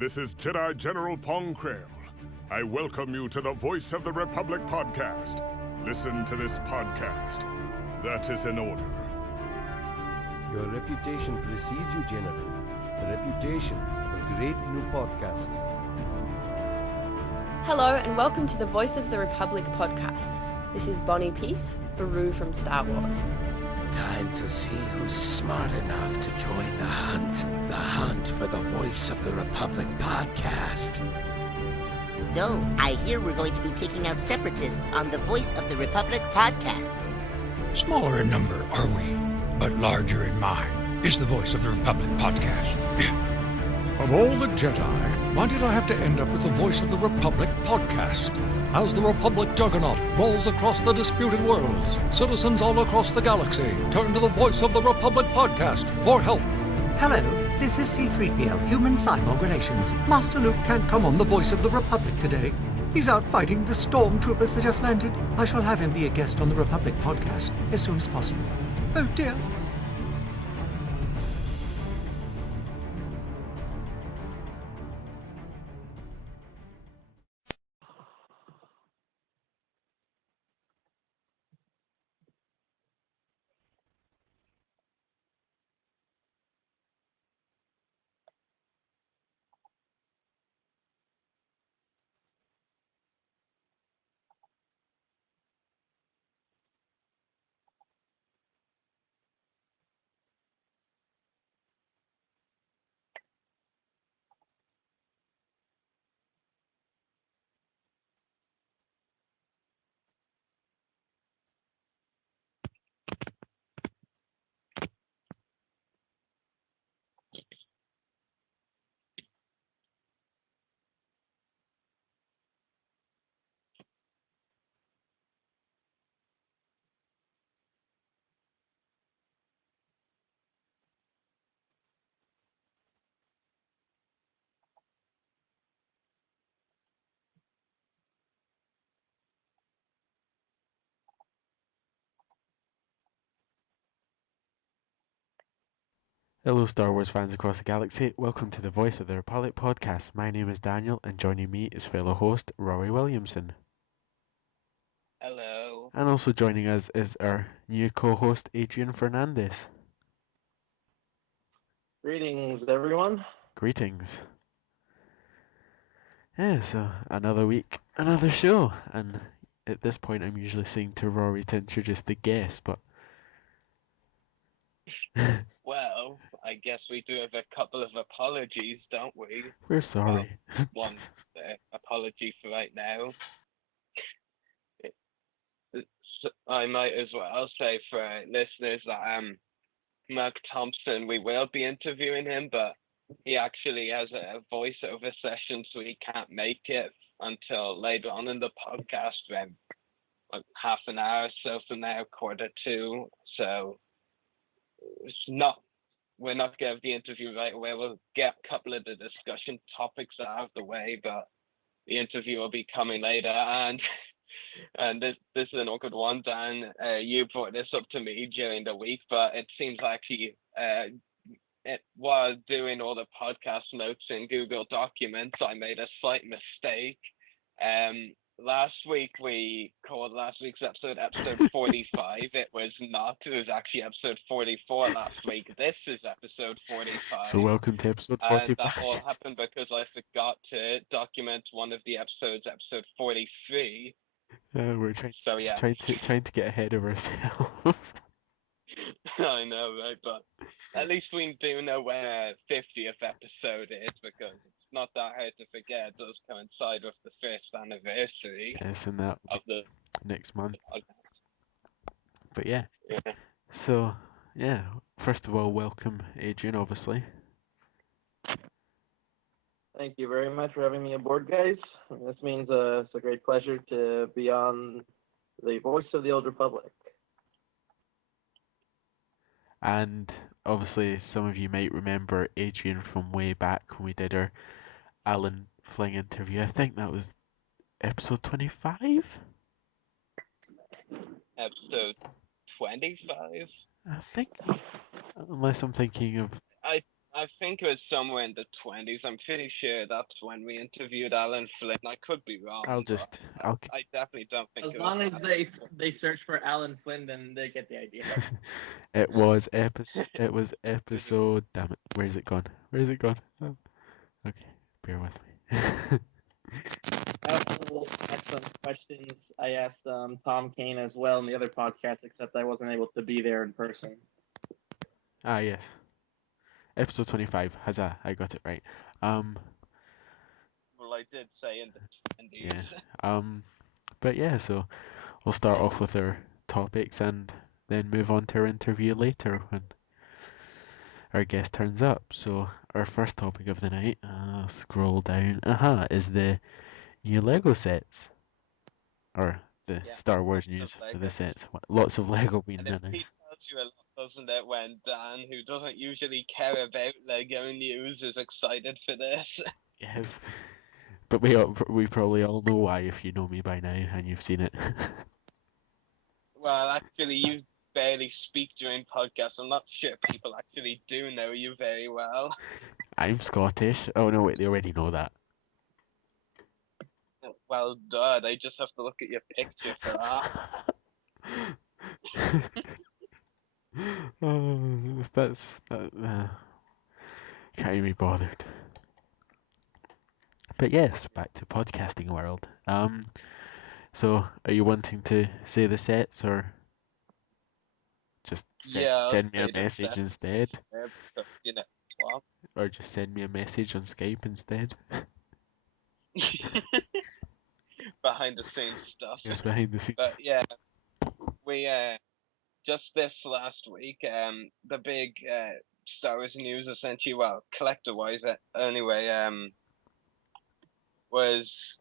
This is Jedi General Pong Krail. I welcome you to the Voice of the Republic podcast. Listen to this podcast. That is in order. Your reputation precedes you, General. The reputation of a great new podcast. Hello and welcome to the Voice of the Republic podcast. This is Bonnie Peace, Baru from Star Wars. Time to see who's smart enough to join the hunt. The hunt for the Voice of the Republic podcast. So, I hear we're going to be taking out separatists on the Voice of the Republic podcast. Smaller in number, are we? But larger in mind is the Voice of the Republic podcast. Of all the Jedi, why did I have to end up with the Voice of the Republic podcast? As the Republic juggernaut rolls across the disputed worlds, citizens all across the galaxy turn to the Voice of the Republic podcast for help. Hello, this is C-3PO, Human-Cyborg Relations. Master Luke can't come on the Voice of the Republic today. He's out fighting the stormtroopers that just landed. I shall have him be a guest on the Republic podcast as soon as possible. Oh dear. Hello Star Wars fans across the galaxy, welcome to the Voice of the Republic podcast. My name is Daniel and joining me is fellow host Rory Williamson. Hello. And also joining us is our new co-host Adrian Fernandez. Greetings, everyone. Greetings. Yeah, so another week, another show, and at this point I'm usually saying to Rory to introduce the guest, but... Well, I guess we do have a couple of apologies, don't we? We're sorry. One apology for right now. I might as well say for listeners that Marc Thompson, we will be interviewing him, but he actually has a voiceover session, so he can't make it until later on in the podcast, when like half an hour or so from now, 1:45. So we're not going to have the interview right away. We'll get a couple of the discussion topics out of the way, but the interview will be coming later. And this is an awkward one, Dan. You brought this up to me during the week, but it seems like while doing all the podcast notes in Google Documents, I made a slight mistake. Last week we called last week's episode 45. It was not. It was actually episode 44 last week. This is episode 45. So welcome to episode 45. And that all happened because I forgot to document one of the episodes, episode 43. We're trying to get ahead of ourselves. I know, right? But at least we do know when our 50th episode is, because it's not that hard to forget. It does coincide with the 1st anniversary. Yes, and that of the next month. podcast. But yeah. Yeah. So yeah, first of all, welcome Adrian, obviously. Thank you very much for having me aboard, guys. This means it's a great pleasure to be on the Voice of the Old Republic. And obviously, some of you might remember Adrian from way back when we did our Alan Fling interview. I think that was episode 25? Episode 25? I think. Unless I'm thinking of... I I think it was somewhere in the 20s. I'm pretty sure that's when we interviewed Alan Flynn. I could be wrong, but I definitely don't think As it was. long as they search for Alan Flynn, then they get the idea. It was episode. Damn it! Where's it gone? Where's it gone? Oh. Okay, bear with me. I also had some questions I asked Tom Kane as well in the other podcast, except I wasn't able to be there in person. Ah, yes. Episode 25. Huzzah! I got it right. Well, I did say in the 20s. Yeah. But yeah, so we'll start off with our topics and then move on to our interview later when our guest turns up. So our first topic of the night, scroll down, is the new Lego sets. Or the Star Wars news for the sets. Lots of Lego being announced. It tells you a lot, doesn't it, when Dan, who doesn't usually care about Lego news, is excited for this. Yes. But we probably all know why if you know me by now and you've seen it. Well, actually, you barely speak during podcasts. I'm not sure people actually do know you very well. I'm Scottish. Oh no, wait, they already know that. Well, duh, they just have to look at your picture for that. Can't even be bothered. But yes, back to podcasting world. So are you wanting to say the sets or just send me a message instead? You know, what? Or just send me a message on Skype instead? Behind the scenes stuff. Yes, behind the scenes. But yeah, we just this last week, the big Star Wars news essentially, well, collector-wise anyway, was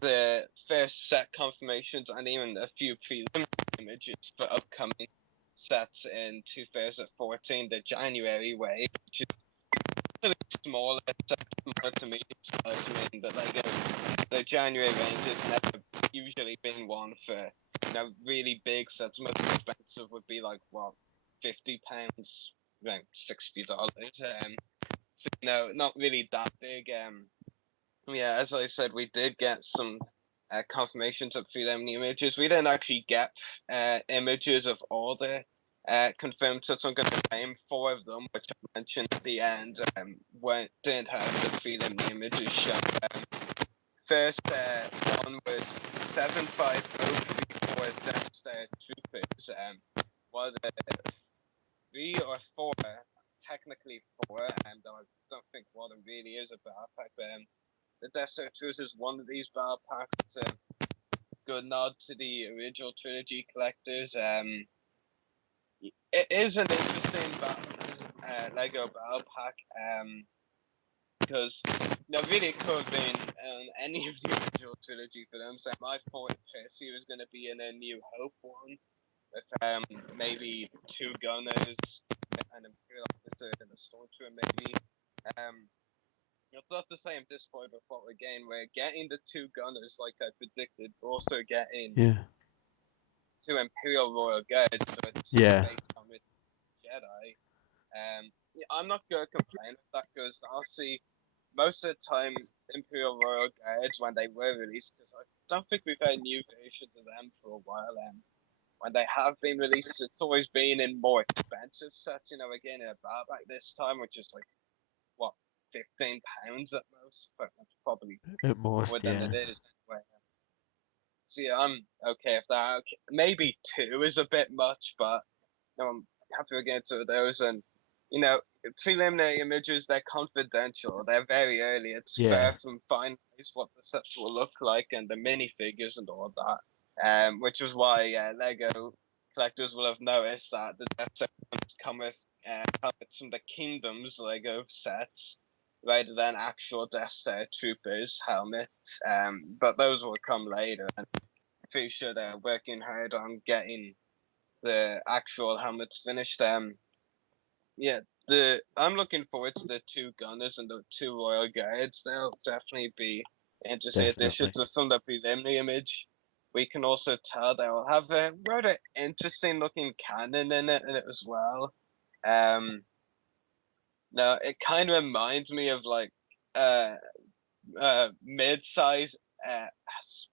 the first set confirmations and even a few preliminary images for upcoming sets in 2014, the January wave, which is a little smaller, smaller to medium size. I mean, the January range has never usually been one for, really big sets. Most expensive would be like, what, £50, around $60. So, not really that big. Yeah, as I said, we did get some confirmations of preliminary images. We didn't actually get images of all the confirmed sets. I'm going to name 4 of them, which I mentioned at the end, didn't have the preliminary images shown. First one was 75034 Death Star Troopers. One of the 3 or 4, technically 4, though I don't think one of them really is a battle pack, but the Death Star Troopers is one of these battle packs. It's a good nod to the original trilogy collectors. It is an interesting Lego battle pack, because really it could have been any of the original trilogy for them. So my thought personally was going to be in a New Hope one with maybe 2 gunners, an Imperial officer, and a Stormtrooper maybe. It's not to say I'm disappointed with what we're getting. We're getting the 2 gunners like I predicted. We're also getting 2 Imperial Royal Guards, so it's based on with Jedi. I'm not going to complain with that because I'll see most of the time Imperial Royal Guards when they were released, because I don't think we've had new versions of them for a while. When they have been released, it's always been in more expensive sets. Again in a bareback this time, which is like what, £15 at most, but that's probably more than it is anyway. So yeah, I'm okay with that. Okay. Maybe 2 is a bit much, but I'm happy to get into those. And preliminary images, they're confidential. They're very early. It's far from finalized what the sets will look like and the minifigures and all of that. Which is why Lego collectors will have noticed that the Death Star come with helmets from the Kingdoms Lego sets, rather than actual Death Star Troopers helmets. But those will come later. And I'm pretty sure they're working hard on getting the actual helmets finished. I'm looking forward to the 2 gunners and the 2 Royal Guards. They'll definitely be interesting additions from the preliminary image. We can also tell they will have a rather interesting looking cannon in it as well. No, it kind of reminds me of like mid-size,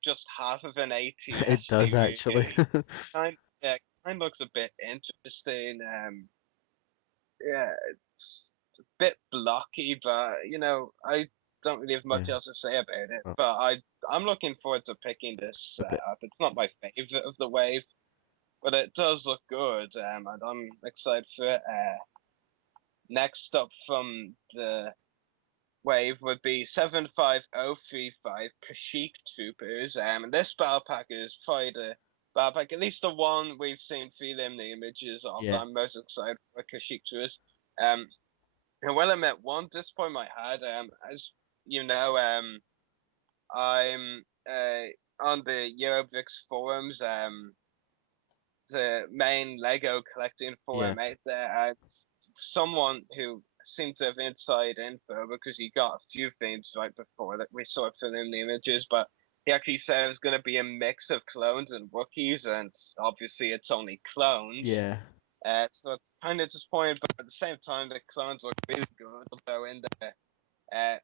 just half of an It ATS does TV. actually. Yeah, kind of looks a bit interesting. Yeah, it's a bit blocky, but I don't really have much Yeah. else to say about it. Oh, But I'm looking forward to picking this a bit. up. It's not my favorite of the wave, but it does look good, and I'm excited for it. Next up from the wave would be 75035 Kashyyyk Troopers. And this battle pack is probably the battle pack, at least the one we've seen feeling the images of. Yeah. I'm most excited for Kashyyyk Troopers. And well, I met one disappointment I had. As you know, I'm on the Eurobricks forums. The main Lego collecting Yeah. forum out there, and someone who seemed to have inside info because he got a few things right before that we saw filming the images, but he actually said it was going to be a mix of clones and rookies, and obviously it's only clones. Yeah. So it's kind of disappointing, but at the same time, the clones look really good. Although in the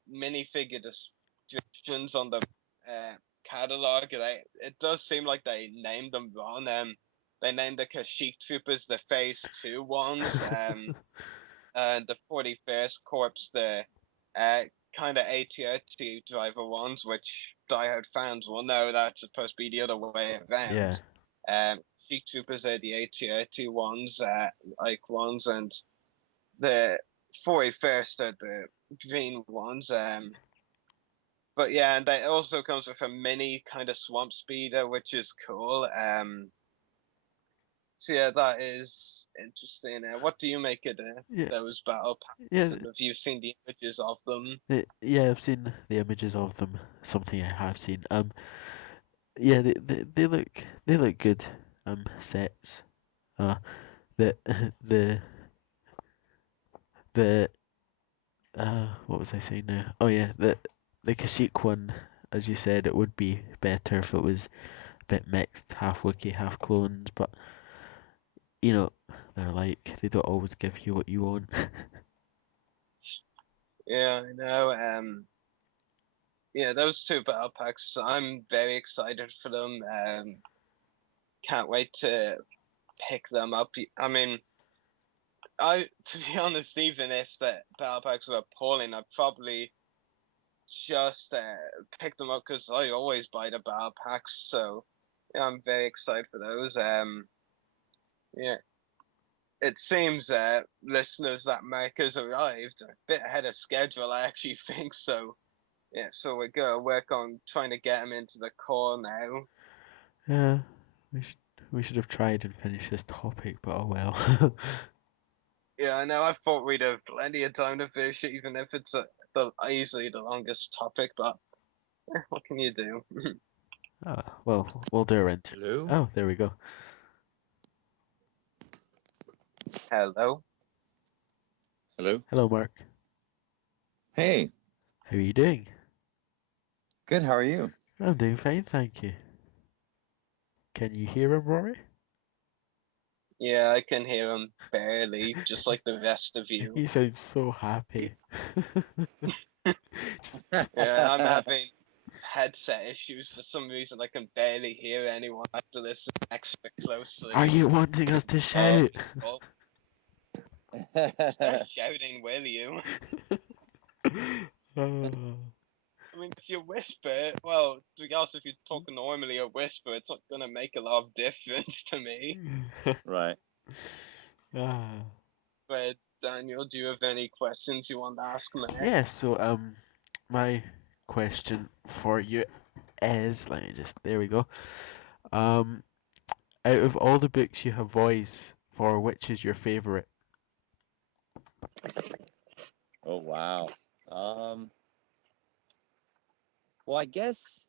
minifigure descriptions on the catalog, it does seem like they named them wrong. They named the Kashyyyk Troopers the Phase 2 ones, and the 41st Corps the kind of AT-AT driver ones, which diehard fans will know that's supposed to be the other way around. Yeah. Kashyyyk Troopers are the AT-AT ones, like ones, and the 41st are the green ones. But yeah, and that also comes with a mini kind of swamp speeder, which is cool. So yeah, that is interesting. What do you make of Yeah. those battle packs? Yeah. And have you seen the images of them? Yeah, I've seen the images of them. Something I have seen. Yeah, they look good. Sets. The the the what was I saying now? Oh yeah, the Kashyyyk one, as you said, it would be better if it was a bit mixed, half Wookiee, half clones. But they're like they don't always give you what you want. Yeah, I know. Yeah, those two battle packs, I'm very excited for them. Can't wait to pick them up. I mean, to be honest, even if the battle packs were appalling, I'd probably just pick them up because I always buy the battle packs. So yeah, I'm very excited for those. Yeah, it seems listeners that Marc has arrived a bit ahead of schedule. I actually think so. Yeah, so we're gonna work on trying to get him into the call now. Yeah, we should have tried and finished this topic, but oh well. Yeah, I know. I thought we'd have plenty of time to finish it, even if it's easily the longest topic. But what can you do? Well, we'll do our interview. Hello? Oh, there we go. Hello. Hello? Hello, Mark. Hey, How are you doing? good. How are you? I'm doing fine, thank you. Can you hear him, Rory? Yeah, I can hear him barely, just like the rest of you. He sounds so happy. Yeah, I'm having headset issues for some reason. I can barely hear anyone. I have to listen extra closely. Are you wanting us to shout? Oh. Start shouting, will you? I mean, if you whisper, well, to be honest, if you talk normally or whisper, it's not gonna make a lot of difference to me. Right. But Daniel, do you have any questions you want to ask me? Yeah, so my question for you is, there we go. Out of all the books you have voice for, which is your favorite? Oh, wow. Well, I guess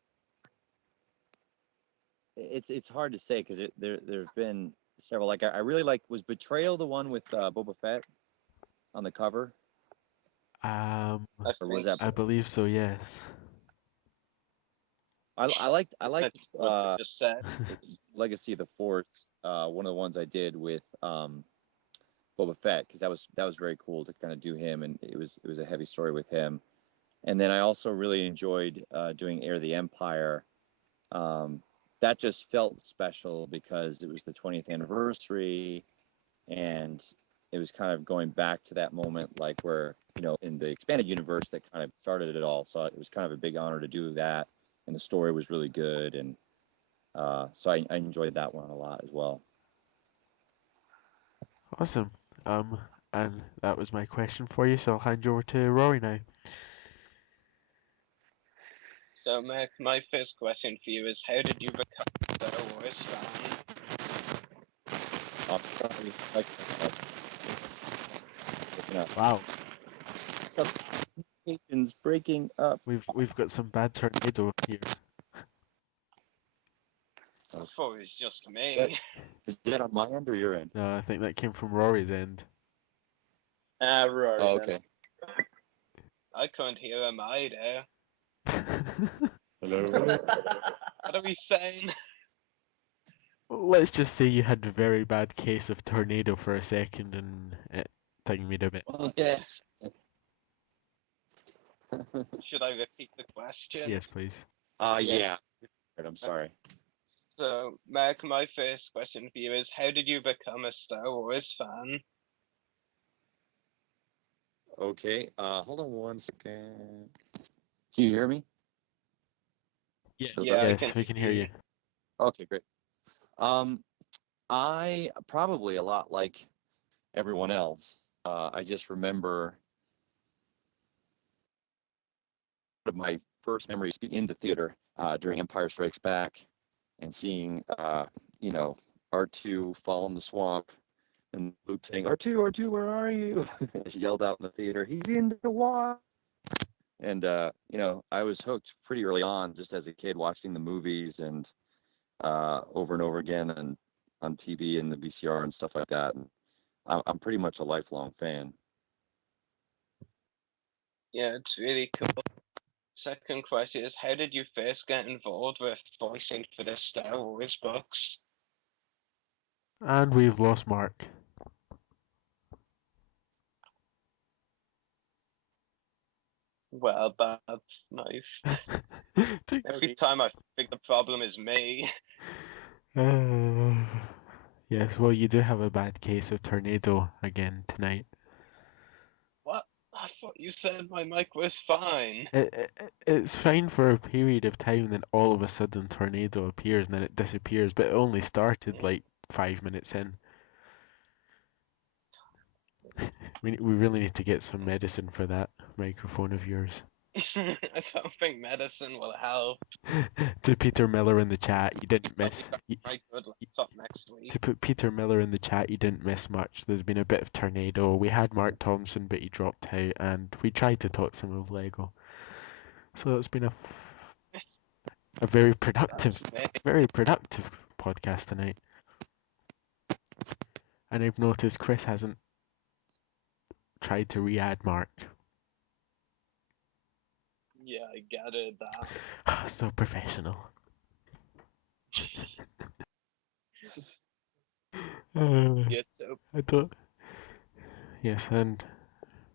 it's hard to say because there's been several. Like I really was Betrayal the one with Boba Fett on the cover? Or was that? I believe so. Yes. I liked just said. Legacy of the Force. One of the ones I did with Boba Fett, because that was very cool to kind of do him, and it was a heavy story with him. And then I also really enjoyed doing Heir of the Empire. That just felt special because it was the 20th anniversary, and it was kind of going back to that moment, like where, in the expanded universe that kind of started it all. So it was kind of a big honor to do that, and the story was really good, and so I enjoyed that one a lot as well. Awesome. And that was my question for you, so I'll hand you over to Rory now. So, Mac, my first question for you is, how did you become a Star Wars fan? Wow. Substitutions breaking up. We've got some bad tornado here. I thought it was just me. Is that on my end or your end? No, I think that came from Rory's end. Rory. Oh, okay. I couldn't hear him either. Hello. What are we saying? Let's just say you had a very bad case of tornado for a second, and it thing made a bit. Well, yes. Should I repeat the question? Yes, please. Yeah. I'm sorry. So, Mark, my first question for you is, how did you become a Star Wars fan? Okay. Hold on one second. Can you hear me? Yeah. Yeah, Yes, we can hear you. Okay, great. I probably a lot like everyone else. I just remember one of my first memories in the theater during Empire Strikes Back, and seeing R2 fall in the swamp, and Luke saying, "R2, R2, where are you?" She yelled out in the theater, "He's in the water." And I was hooked pretty early on, just as a kid, watching the movies and over and over again, and on TV and the VCR and stuff like that. And I'm pretty much a lifelong fan. Yeah, it's really cool. Second question is, how did you first get involved with voicing for the Star Wars books? And we've lost Mark. Well, that's nice. Every time I think the problem is me. Yes, well, you do have a bad case of tornado again tonight. What? I thought you said my mic was fine. It's fine for a period of time, then all of a sudden tornado appears and then it disappears, but it only started like 5 minutes in. We really need to get some medicine for that microphone of yours. I don't think medicine will help. To Peter Miller in the chat, you didn't miss. My good laptop next week. To put Peter Miller in the chat, you didn't miss much. There's been a bit of tornado. We had Marc Thompson, but he dropped out, and we tried to talk some of Lego. So it's been a very productive podcast tonight. And I've noticed Chris hasn't tried to re-add Mark. Yeah, I gathered that. So professional. Yeah, so I don't. Yes, and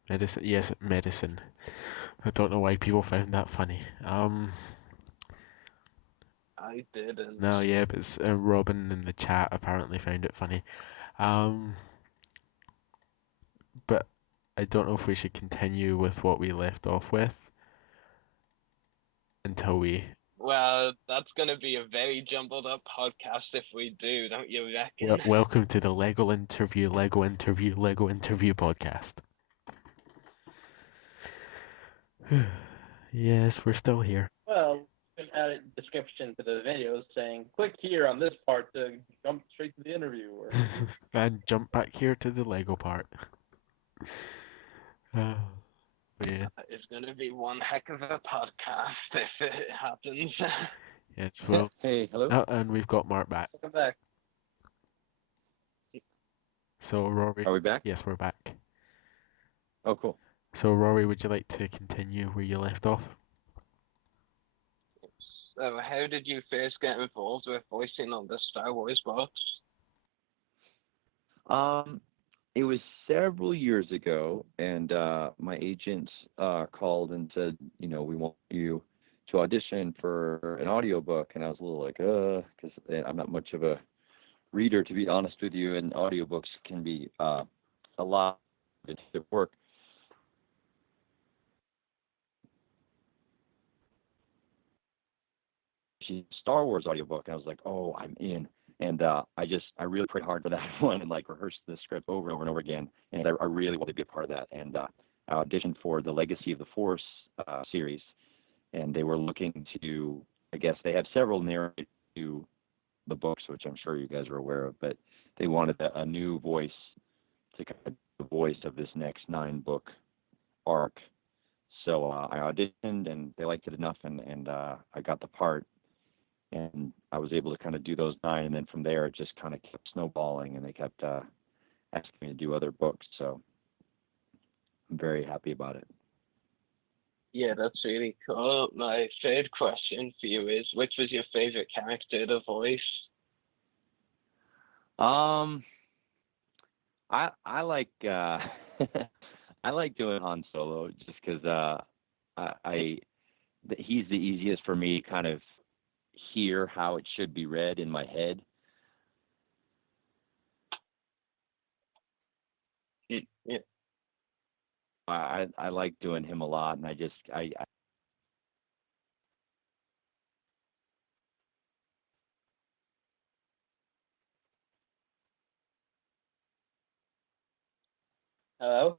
medicine. Yes, medicine. I don't know why people found that funny. I didn't. No, yeah, but it's, Robin in the chat apparently found it funny. But I don't know if we should continue with what we left off with until we. Well, that's going to be a very jumbled up podcast if we do, don't you reckon? Welcome to the Lego interview podcast. Yes, we're still here. Well, you can add a description to the video saying, click here on this part to jump straight to the interview. Or... And jump back here to the Lego part. But yeah. It's going to be one heck of a podcast if it happens. Yes, well. Hey, hello. Oh, and we've got Mark back. Welcome back. So, Rory. Are we back? Yes, we're back. Oh, cool. So, Rory, would you like to continue where you left off? So, how did you first get involved with voicing on the Star Wars books? It was several years ago, and my agent called and said, we want you to audition for an audiobook. And I was a little like, because I'm not much of a reader, to be honest with you, and audiobooks can be a lot of work. Star Wars audiobook, and I was like, oh, I'm in. And I really prayed hard for that one and like rehearsed the script over and over and over again. And I really wanted to be a part of that. And I auditioned for the Legacy of the Force series, and they were looking to, I guess they have several narrators to the books, which I'm sure you guys are aware of, but they wanted a new voice to kind of be the voice of this next 9-book arc. So I auditioned, and they liked it enough, and I got the part. And I was able to kind of do those 9, and then from there it just kind of kept snowballing, and they kept asking me to do other books. So I'm very happy about it. Yeah, that's really cool. My third question for you is, which was your favorite character to voice? I like I like doing Han Solo just because he's the easiest for me to kind of hear how it should be read in my head. Yeah. I like doing him a lot, and I Hello?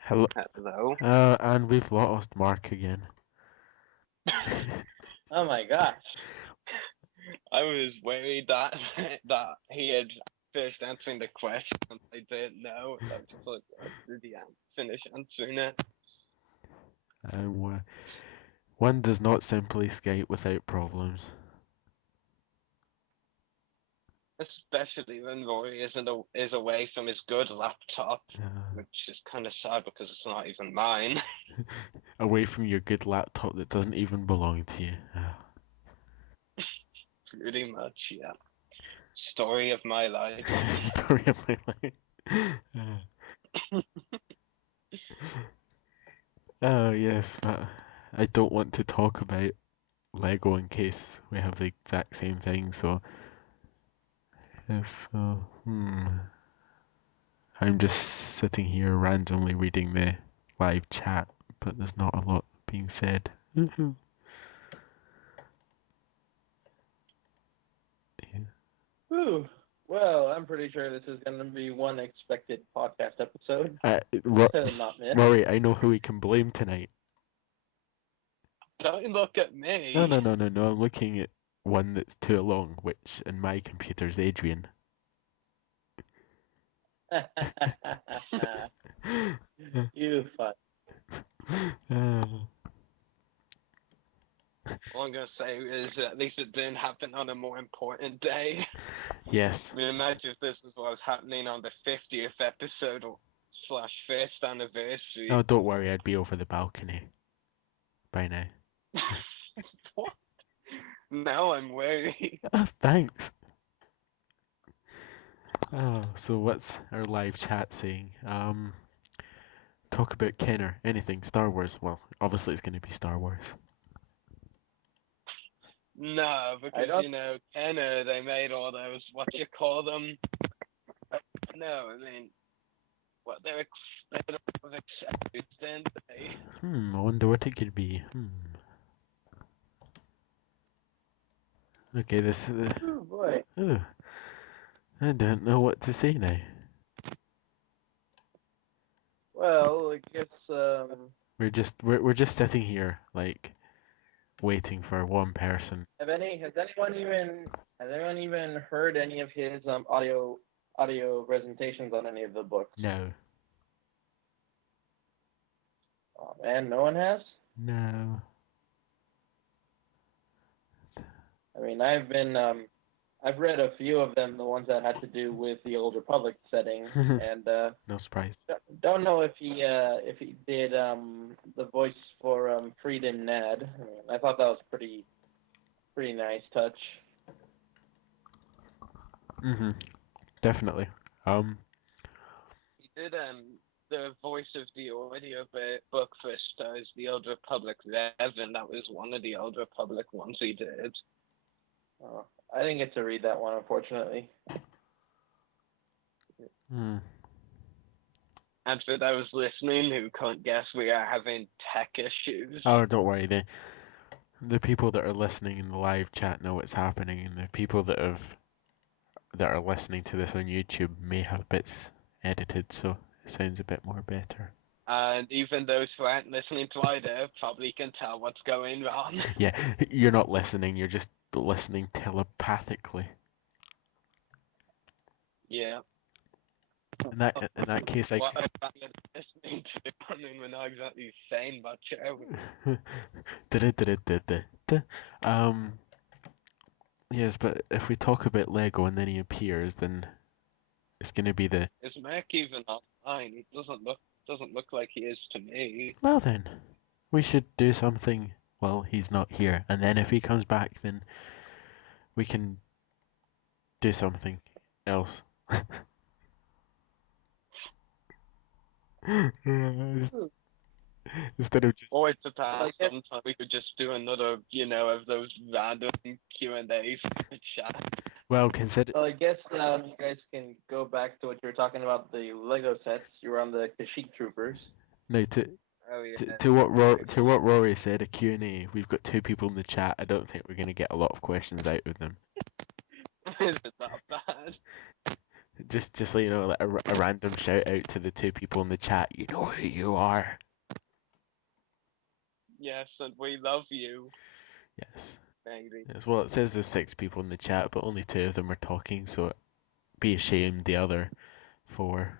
Hello. Hello? And we've lost Mark again. Oh my gosh. I was worried that that he had finished answering the question and I didn't know. I was just like, did he finish answering it? One does not simply Skype without problems. Especially when Rory is away from his good laptop, which is kind of sad because it's not even mine. Away from your good laptop that doesn't even belong to you. Pretty much, yeah. Story of my life. Story of my life. Oh, yes, but I don't want to talk about Lego in case we have the exact same thing, so if I'm just sitting here randomly reading the live chat, but there's not a lot being said. Ooh. Well, I'm pretty sure this is going to be one expected podcast episode. Not miss. Rory, I know who we can blame tonight. Don't look at me. No. I'm looking at one that's too long, which in my computer's Adrian. You fun. All I'm going to say is at least it didn't happen on a more important day. Yes. I mean, imagine if this was what was happening on the 50th episode / first anniversary. Oh, don't worry, I'd be over the balcony by now. What? Now I'm worried. Oh, thanks. Oh, so what's our live chat saying? Talk about Kenner, anything, Star Wars. Well, obviously it's going to be Star Wars. No, because, Kenner, they made all those, what do you call them? No, I mean, what they're accessories, didn't they? I wonder what it could be. Okay, this... Oh, boy. Oh, I don't know what to say now. Well, I guess, We're just sitting here, like, waiting for one person. Has anyone even heard any of his audio presentations on any of the books? No. Oh man, no one has? No. I mean, I've read a few of them, the ones that had to do with the Old Republic setting, and no surprise. Don't know if he did the voice for Freedom Ned. I mean, I thought that was pretty nice touch. Definitely. did the voice of the book for Star is the Old Republic Revan. That was one of the Old Republic ones he did. Oh, I didn't get to read that one, unfortunately. Hmm. And for those listening who can't guess, we are having tech issues. Oh, don't worry. The people that are listening in the live chat know what's happening, and the people that are listening to this on YouTube may have bits edited, so it sounds a bit more better. And even those who aren't listening to either probably can tell what's going on. Yeah, you're not listening, you're just listening telepathically. Yeah. In that case, What about listening to? I mean, we're not exactly saying much, are we? Yes, but if we talk about Lego and then he appears, then it's gonna be the... Is Mark even online? He doesn't look like he is to me. Well then, we should do something while he's not here, and then if he comes back, then we can do something else. Instead of just... Or to pass, sometime we could just do another, of those random Q&As chat. Well, consider... Well, I guess you guys can go back to what you were talking about, the Lego sets. You were on the Kashyyyk Troopers. No, to what Rory said, a Q&A, we've got 2 people in the chat. I don't think we're going to get a lot of questions out of them. Is it that bad? Just so you know, like a random shout out to the 2 people in the chat. You know who you are. Yes, and we love you. Yes. Maybe. Yes. Well, it says there's 6 people in the chat, but only 2 of them are talking, so be ashamed the other 4.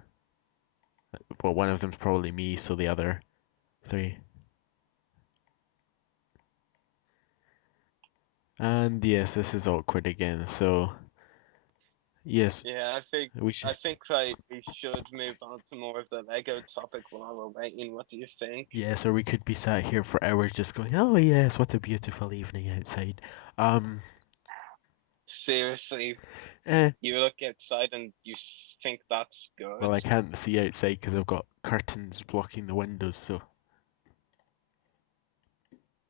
Well, one of them's probably me, so the other 3. And yes, this is awkward again, so yes. Yeah, we should... I think we should move on to more of the Lego topic while we're waiting. What do you think? Yes, or we could be sat here for hours just going, oh yes, what a beautiful evening outside. Seriously, you look outside and you think that's good? Well, I can't see outside because I've got curtains blocking the windows, so...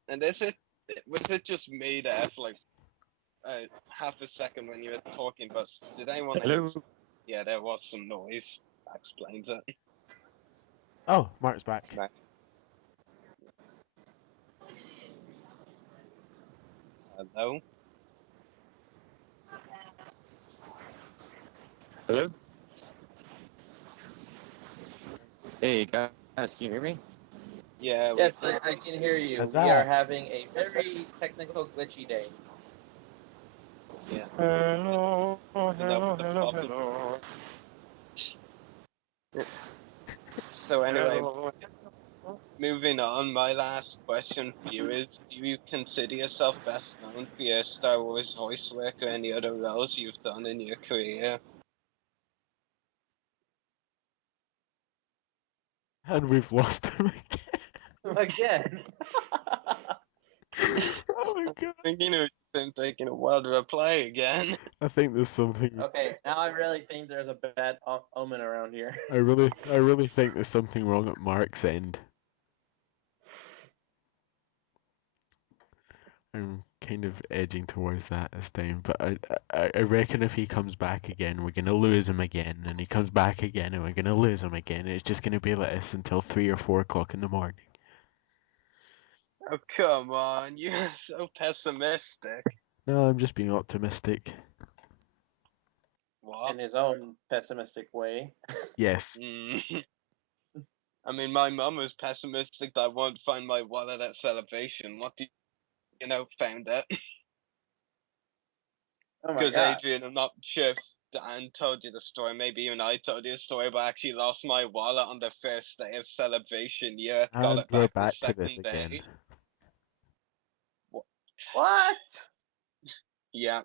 And was it just me that had like half a second when you were talking, but did anyone else? Yeah, there was some noise. That explains it. Oh, Mark's back. Hello? Hello? Hey, guys, can you hear me? Yeah. Yes, I can hear you. Huzzah. We are having a very technical, glitchy day. Yeah. Hello, hello. So anyway, moving on, my last question for you is, do you consider yourself best known for your Star Wars voice work or any other roles you've done in your career? And we've lost him Again. Oh my god. Thinking of him taking a while to reply again. I think there's something... Okay, now I really think there's a bad omen around here. I really think there's something wrong at Mark's end. I'm kind of edging towards that this time, but I reckon if he comes back again, we're gonna lose him again, and he comes back again, and we're gonna lose him again. It's just gonna be like this until 3 or 4 o'clock in the morning. Oh, come on, you're so pessimistic. No, I'm just being optimistic. What? In his own pessimistic way. Yes. I mean, my mum was pessimistic that I won't find my wallet at celebration. What do you know, found it? Oh my Because god. Adrian, I'm not sure if Dan told you the story, maybe even I told you the story, but I actually lost my wallet on the first day of celebration. Yeah, got And it we're back back the to this second day. again. What? Yeah.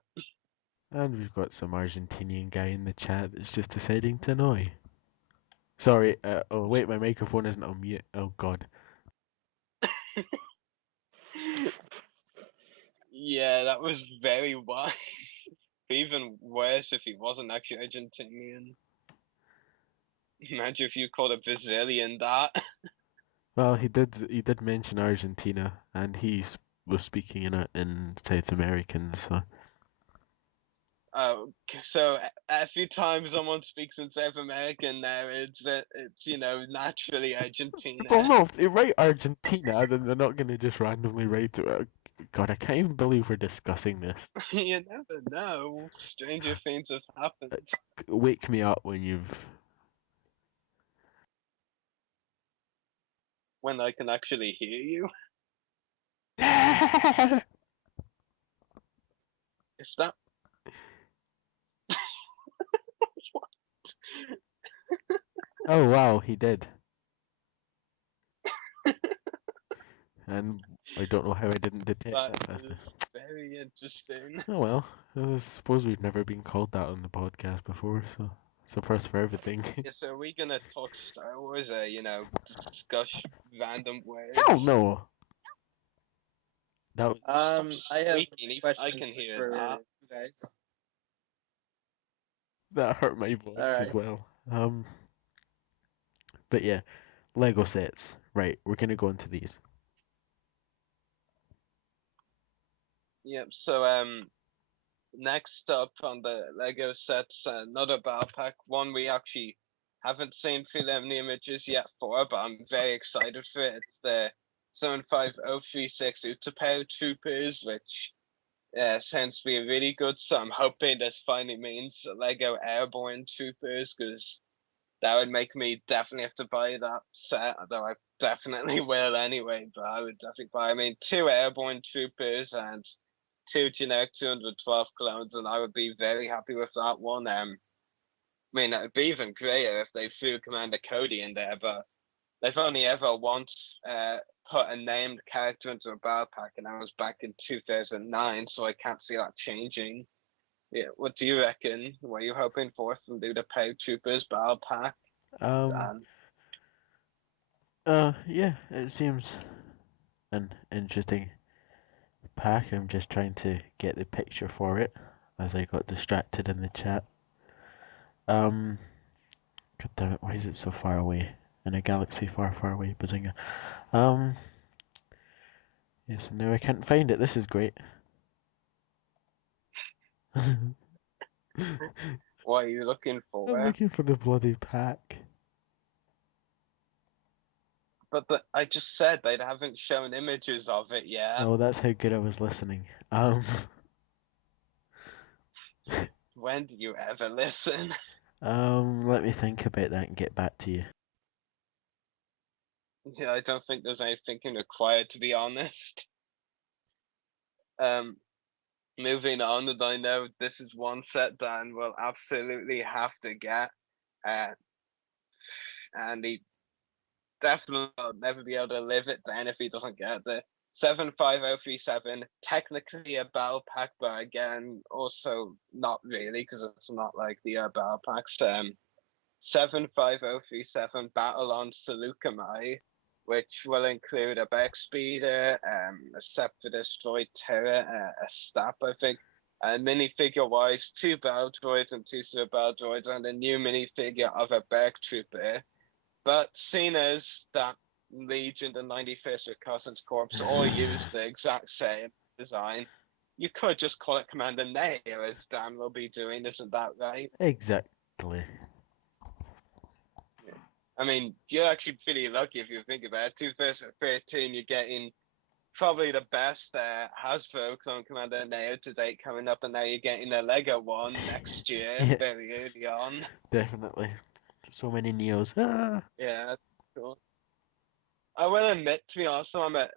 And we've got some Argentinian guy in the chat that's just deciding to annoy. Sorry, oh wait, my microphone isn't on mute. Oh god. Yeah, that was very wise. Even worse if he wasn't actually Argentinian. Imagine if you called a Brazilian that. Well, he did mention Argentina, and was speaking in South American, so So every time someone speaks in South American now, it's naturally Argentina. well, no, if they write Argentina, then they're not gonna just randomly write it. God, I can't even believe we're discussing this. You never know. Stranger things have happened. Wake me up When I can actually hear you. Is that? Oh wow, he did. And I don't know how I didn't detect that That faster. is very interesting. Oh well, I suppose we've never been called that on the podcast before, so it's a first for everything. Yeah, so are we gonna talk Star Wars or, discuss random words? Hell no! That I have I questions can hear for that. you guys. that hurt my voice as Alright. well. But yeah, Lego sets. Right, we're gonna go into these. Yep, so next up on the Lego sets, another battle pack, one we actually haven't seen preliminary images yet for, but I'm very excited for it. It's the 75036 Utapau Troopers, which sounds to be really good, so I'm hoping this finally means Lego Airborne Troopers, because that would make me definitely have to buy that set, though I definitely will anyway, but I would definitely buy, 2 Airborne Troopers and 2 generic 212 clones, and I would be very happy with that one. It would be even greater if they threw Commander Cody in there, but they've only ever once put a named character into a battle pack, and that was back in 2009, so I can't see that changing. Yeah, what do you reckon? What are you hoping for from the Pau Troopers battle pack? Yeah, it seems an interesting pack. I'm just trying to get the picture for it as I got distracted in the chat. God damn it, why is it so far away? In a galaxy far, far away, Bazinga. Yeah, so now I can't find it. This is great. What are you looking for? I'm looking for the bloody pack. But I just said they haven't shown images of it yet. Oh, that's how good I was listening. When do you ever listen? Let me think about that and get back to you. Yeah, I don't think there's any thinking required, to be honest. Moving on, and I know this is one set Dan will absolutely have to get, and he definitely will never be able to live it down if he doesn't get the 75037. Technically a battle pack, but again, also not really, because it's not like the battle packs. 75037 Battle on Seleucami, which will include a back speeder, a set for destroyed turret, a stab, I think, and minifigure wise, 2 battle droids and 2 super battle droids, and a new minifigure of a Berg trooper. But seeing as that Legion, the 91st Reconnaissance Corps, all use the exact same design, you could just call it Commander Neo, as Dan will be doing, isn't that right? Exactly. You're actually pretty lucky if you think about it. 2013, you're getting probably the best Hasbro Clone Commander Neo to date coming up, and now you're getting a Lego one next year, Yeah. very early on. Definitely. So many Neos. Yeah, that's cool. I will admit, to be honest, I'm a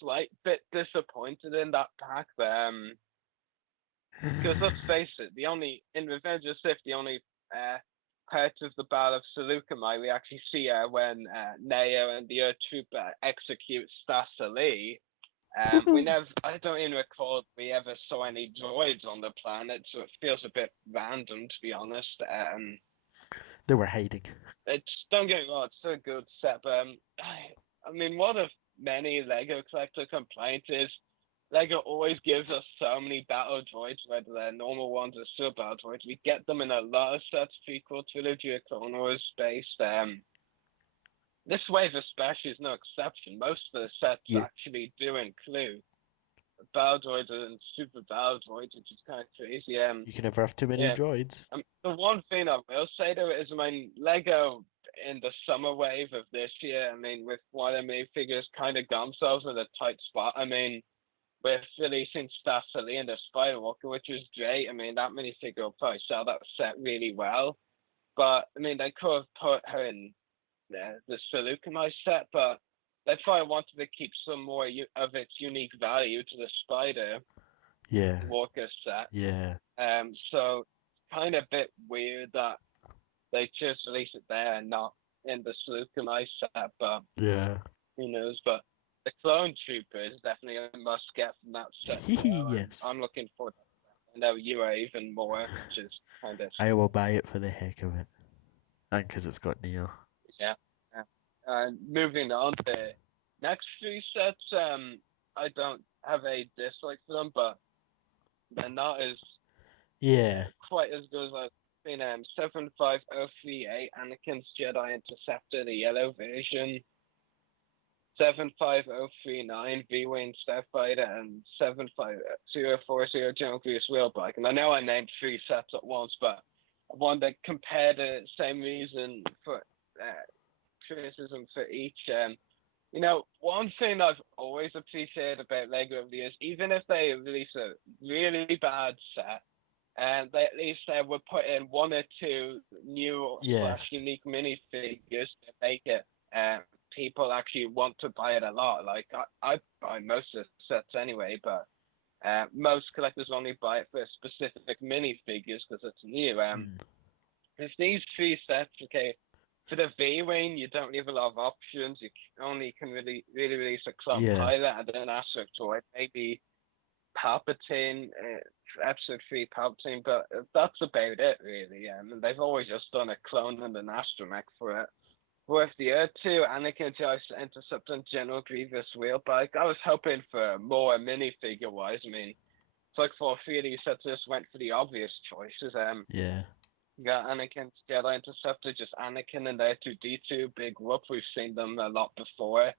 slight bit disappointed in that pack, but because let's face it, in Revenge of the Sith, the only part of the Battle of Seleucami we actually see when Neo and the Earth Trooper execute Stassa Lee. I don't even recall we ever saw any droids on the planet, so it feels a bit random, to be honest. They were hiding. Don't get me wrong, it's still a good set, but one of many Lego collector complaints is Lego always gives us so many battle droids, whether they're normal ones or super battle droids. We get them in a lot of sets, prequel trilogy, or Clone Wars based. This wave especially is no exception. Most of the sets Yeah. actually do include battle droids and super battle droids, which is kind of crazy. You can never have too many Yeah. droids. The one thing I will say though is, I mean, Lego in the summer wave of this year, I mean, with one of my figures kind of got themselves in a tight spot. I mean, with releasing Star Celine and the Skywalker, which was great. I mean, that minifigure will probably sell that set really well. But I mean, they could have put her in the Seleucamai set, but they probably wanted to keep some more of its unique value to the Spider Yeah. Walker set. Yeah. So kind of a bit weird that they just released it there and not in the Seleucamai set, but Yeah. who knows? But the Clone Trooper is definitely a must get from that set. Yes. I'm looking forward to that. I know you are even more, which is kind of I will buy it for the heck of it. And because it's got Neo. yeah. Moving on to next three sets, I don't have a dislike for them, but they're not as Yeah. quite as good as I've seen. 75038 Anakin's Jedi Interceptor, the yellow version. 75039 V-Wing Starfighter, and 75040 General Grievous Wheelbike. And I know I named three sets at once, but I wanted to compare the same reason for criticism for each. You know, one thing I've always appreciated about Lego over the years, even if they release a really bad set, and they at least would put in one or two new Yeah. / unique minifigures to make it people actually want to buy it a lot. Like I buy most of the sets anyway, but most collectors only buy it for specific minifigures because it's new. There's these three sets, okay. For the V-Wing, you don't have a lot of options. You only can really release a clone Yeah. pilot and an aspect droid, maybe Palpatine, episode 3 Palpatine, but that's about it really. And they've always just done a clone and an astromech for it. With the other two, Anakin Jedi Interceptor and General Grievous Wheelbike, I was hoping for more minifigure wise. I mean, it's like for three of these sets, just went for the obvious choices. Yeah. You got Anakin's Jedi Interceptor, just Anakin and their 2D2, big whoop. We've seen them a lot before.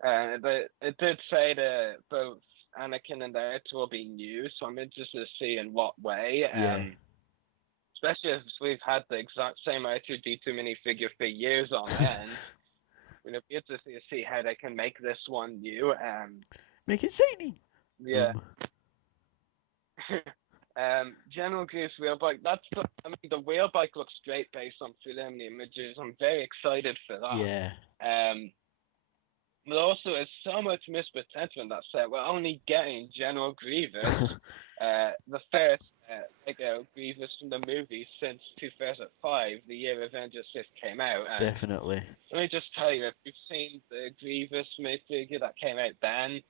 It did say that both Anakin and their 2 will be new, so I'm interested to see in what way. Yeah. Especially as we've had the exact same R2D2 minifigure for years on end. It'll be interesting to see how they can make this one new. Make it shiny. Yeah. General Grievous Wheelbike. I mean, the Wheelbike looks great based on preliminary images. I'm very excited for that. Yeah. But also, there's so much missed potential in that set. We're only getting General Grievous, the first Lego Grievous from the movie since 2005, the year Avengers 6 came out. And Definitely. let me just tell you, if you've seen the Grievous minifigure that came out then,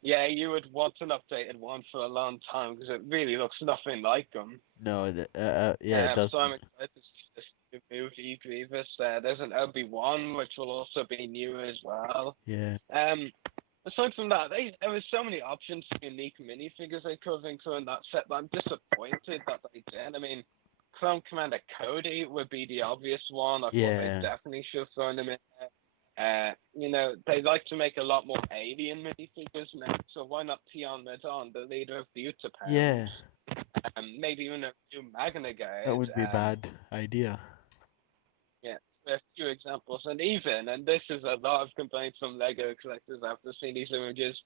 yeah, you would want an updated one for a long time because it really looks nothing like them. No, yeah, it does. So I'm excited to see this new movie, Grievous. There's an Obi-Wan, which will also be new as well. Yeah. Aside from that, there was so many options for unique minifigures they could have included in that set, but I'm disappointed that they didn't. I mean, Clone Commander Cody would be the obvious one. I thought they definitely should have thrown him in there. You know, they like to make a lot more alien minifigures now, so why not Tion Medon, the leader of the Utapans? Yeah. Maybe even a new Magna Guard. That would be a bad idea. Yeah, a few examples, and this is a lot of complaints from Lego collectors after seeing these images.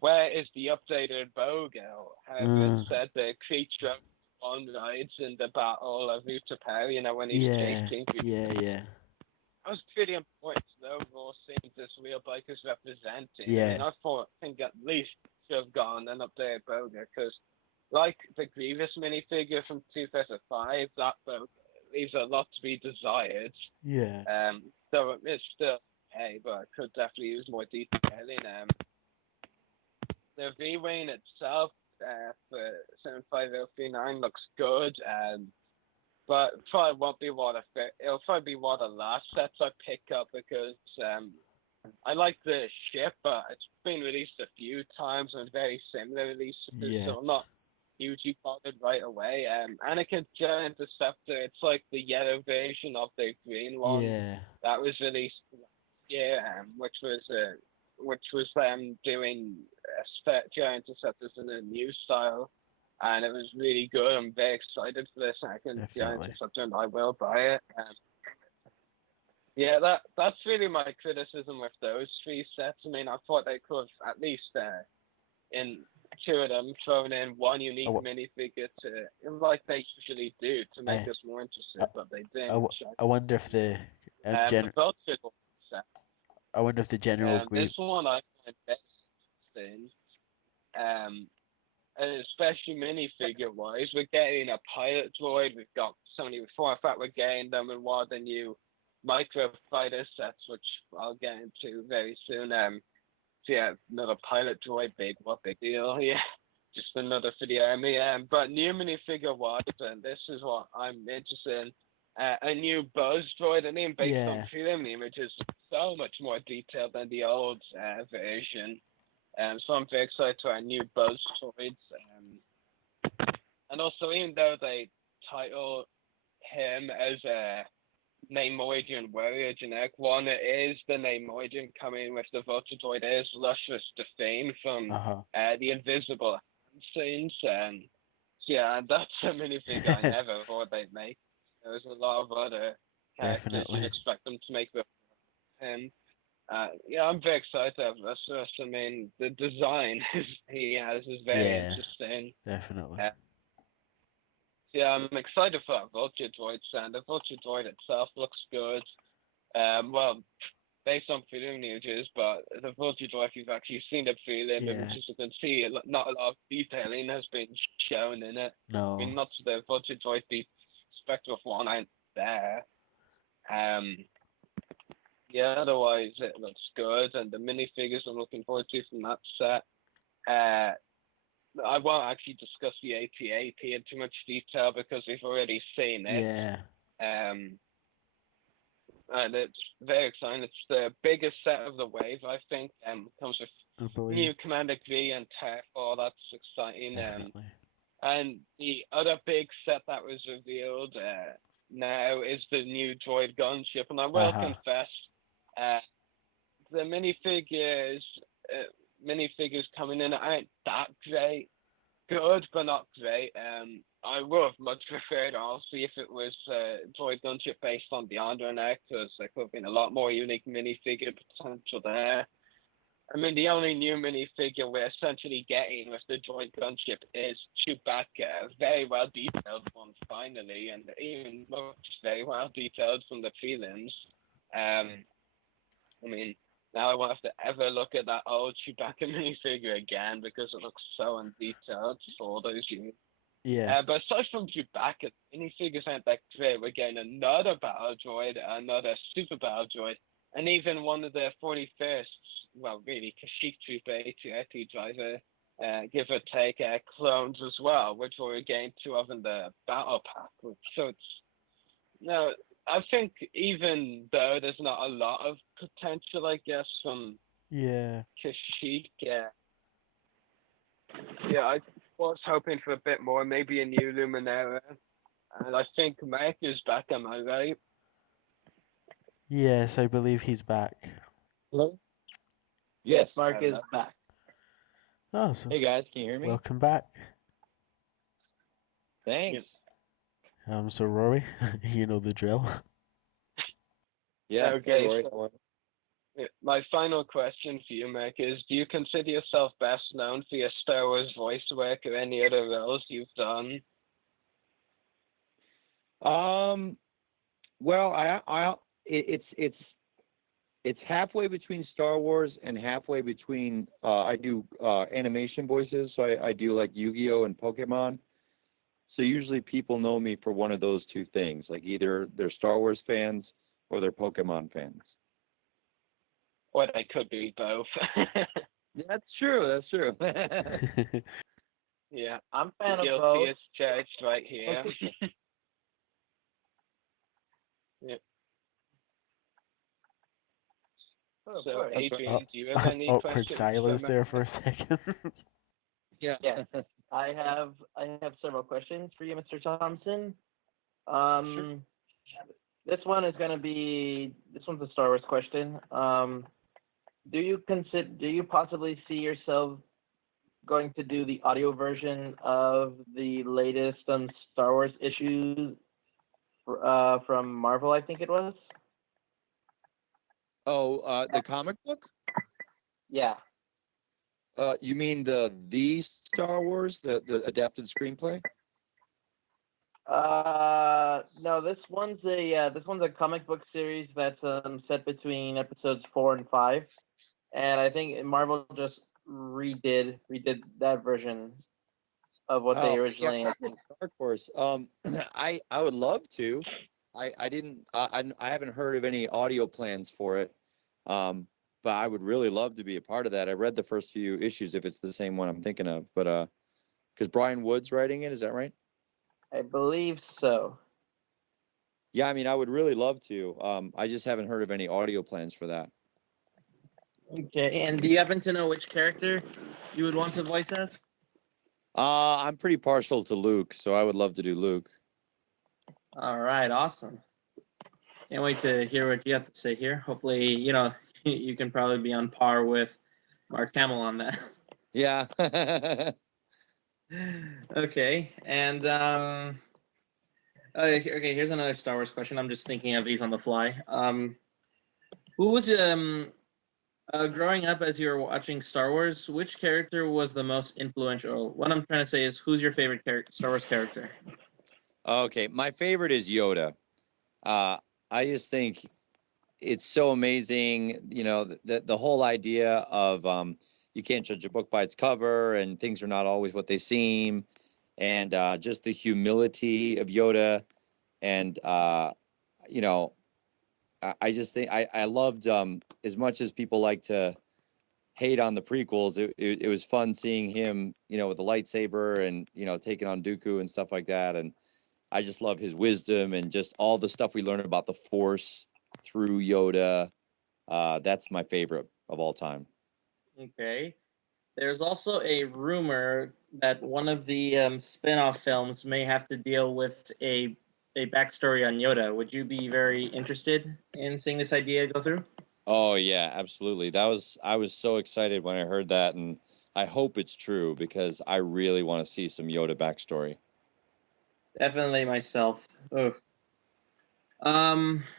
Where is the updated Bogel? Having said the creature on rides in the Battle of Utapau, you know, when he's chasing. Yeah. That was pretty important to the overall scene this Wheelbike is representing. Yeah. I mean, I think at least should have gone an updated Bogel, because like the Grievous minifigure from 2005, that Bogel leaves a lot to be desired. Yeah. So it's still okay, but I could definitely use more detailing. The V-Wing itself for 75039 looks good, but probably won't be it'll probably be one of the last sets I pick up because I like the ship, but it's been released a few times and very similar releases, so I'm Yes. not hugely bothered right away. Anakin's Giant Interceptor, it's like the yellow version of the green one Yeah. that was released last year, which was them doing giant interceptors in a new style, and it was really good. I'm very excited for this second giant Definitely. interceptor, and I will buy it. Yeah, that's really my criticism with those three sets. I mean, I thought they could have at least in two of them thrown in one unique minifigure to, like they usually do, to make us more interested, but they didn't. I wonder if the The Vulture set. I wonder if the general This group. one I find best interesting. And especially minifigure wise, we're getting a pilot droid. We've got so many before. In fact, we're getting them in one of the new micro fighter sets, which I'll get into very soon. So yeah, another pilot droid, what big deal? Yeah, just another for the army. But new minifigure wise, and this is what I'm interested in. A new Buzz droid, and even based on preliminary images, so much more detailed than the old version. So I'm very excited to our new Buzz droids. And also, even though they title him as a Neimoidian warrior generic one, it is the Neimoidian coming with the Vulture droid is Lustrous Defane from the Invisible scenes. So yeah, that's a minifigure I never thought they'd make. There's a lot of other characters you'd expect them to make with him. Yeah, I'm very excited to have Lustrous. I mean, the design he has is very interesting. Definitely. Yeah, I'm excited for that Vulture droid, and the Vulture droid itself looks good. Well, based on preliminary images, but the Vulture droid, if you've actually seen the preliminary images, you can see not a lot of detailing has been shown in it. No. I mean, not the Vulture droid Spectre one ain't there. Yeah, otherwise it looks good, and the minifigures I'm looking forward to from that set. I won't actually discuss the AT-AT in too much detail because we've already seen it. Yeah. And it's very exciting. It's the biggest set of the wave, I think. Comes with new Commander G and Terror. That's exciting. And the other big set that was revealed now is the new droid gunship. And I will confess, the minifigures coming in aren't that great. Good, but not great. I would have much preferred, honestly, if it was droid gunship based on the Andronek, because there could have been a lot more unique minifigure potential there. I mean, the only new minifigure we're essentially getting with the droid gunship is Chewbacca, a very well detailed one finally, and even much very well detailed from the prelims. I mean, now I won't have to ever look at that old Chewbacca minifigure again because it looks so undetailed for all those years. Yeah. But aside from Chewbacca, minifigures aren't that great. We're getting another battle droid, another super battle droid, and even one of the 41st, well, really, Kashyyyk Trooper AT-AT driver, give or take, clones as well, which we're getting two of in the battle pack. So it's, no, I think even though there's not a lot of potential, I guess, from Kashyyyk, I was hoping for a bit more, maybe a new Luminera. And I think Marc is back, am I right? Yes, I believe he's back. Hello? Yes, Marc is back. Awesome. Hey guys, can you hear me? Welcome back. Thanks. So Rory, you know the drill. Yeah. Okay. Rory. So, my final question for you, Marc, is: do you consider yourself best known for your Star Wars voice work or any other roles you've done? Well, it's halfway between Star Wars and halfway between I do animation voices, so I do like Yu-Gi-Oh and Pokemon. So usually people know me for one of those two things, like either they're Star Wars fans or they're Pokemon fans. Or they could be both. That's true. Yeah, I'm a fan of guilty both. as charged right here. Yep. Oh, So, boy. Adrian, do you have any Awkward questions silence for there for a second. Yeah. I have several questions for you, Mr. Thompson. This one's a Star Wars question. Do you possibly see yourself going to do the audio version of the latest Star Wars issues from Marvel, I think it was? Oh, the comic book? Yeah. You mean the Star Wars, the adapted screenplay? No, this one's a comic book series that's set between episodes 4 and 5, and I think Marvel just redid that version of what they originally had. Dark Horse. I would love to. I haven't heard of any audio plans for it. But I would really love to be a part of that. I read the first few issues if it's the same one I'm thinking of, but because Brian Wood's writing it, is that right? I believe so. Yeah, I mean, I would really love to. I just haven't heard of any audio plans for that. Okay, and do you happen to know which character you would want to voice as? I'm pretty partial to Luke, so I would love to do Luke. All right, awesome. Can't wait to hear what you have to say here. Hopefully, you can probably be on par with Mark Hamill on that. Yeah. Okay, and okay, here's another Star Wars question. I'm just thinking of these on the fly. Who was growing up as you were watching Star Wars? Which character was the most influential? What I'm trying to say is, who's your favorite Star Wars character? Okay, my favorite is Yoda. I just think it's so amazing, the whole idea of you can't judge a book by its cover, and things are not always what they seem, and just the humility of Yoda, and I just think I loved, as much as people like to hate on the prequels, it was fun seeing him, with the lightsaber and taking on Dooku and stuff like that, and I just love his wisdom and just all the stuff we learn about the Force through Yoda. That's my favorite of all time. Okay. There's also a rumor that one of the spin-off films may have to deal with a backstory on Yoda. Would you be very interested in seeing this idea go through? Oh yeah, absolutely. I was so excited when I heard that, and I hope it's true because I really want to see some Yoda backstory. Definitely myself. Oh.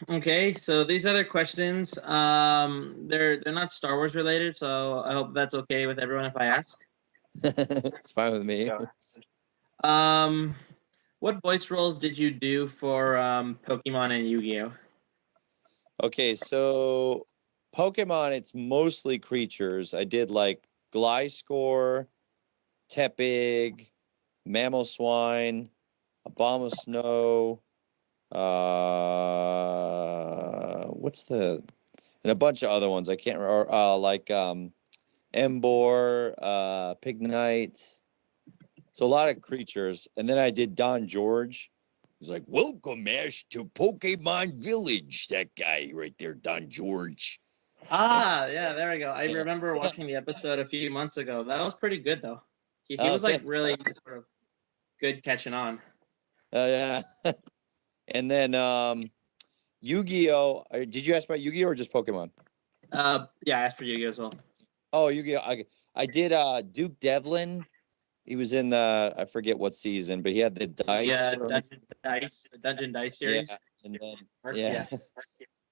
Okay, so these other questions, they're not Star Wars related, so I hope that's okay with everyone if I ask. It's fine with me. What voice roles did you do for Pokemon and Yu-Gi-Oh? Okay, so Pokemon, it's mostly creatures. I did like Gliscor, Tepig, Mamoswine, Abomasnow, and a bunch of other ones. I can't remember, like Embor, Pignite. So a lot of creatures. And then I did Don George. He's like, "Welcome, Ash, to Pokemon Village." That guy right there, Don George. Yeah, there we go. I remember watching the episode a few months ago. That was pretty good, though. He was like thanks. really sort of good catching on. Yeah. And then Yu-Gi-Oh! Did you ask about Yu-Gi-Oh! Or just Pokemon? Yeah, I asked for Yu-Gi-Oh! As well. Oh, Yu-Gi-Oh! I did Duke Devlin. He was in I forget what season, but he had the dice. Yeah, Dungeon Dice series. Yeah, and then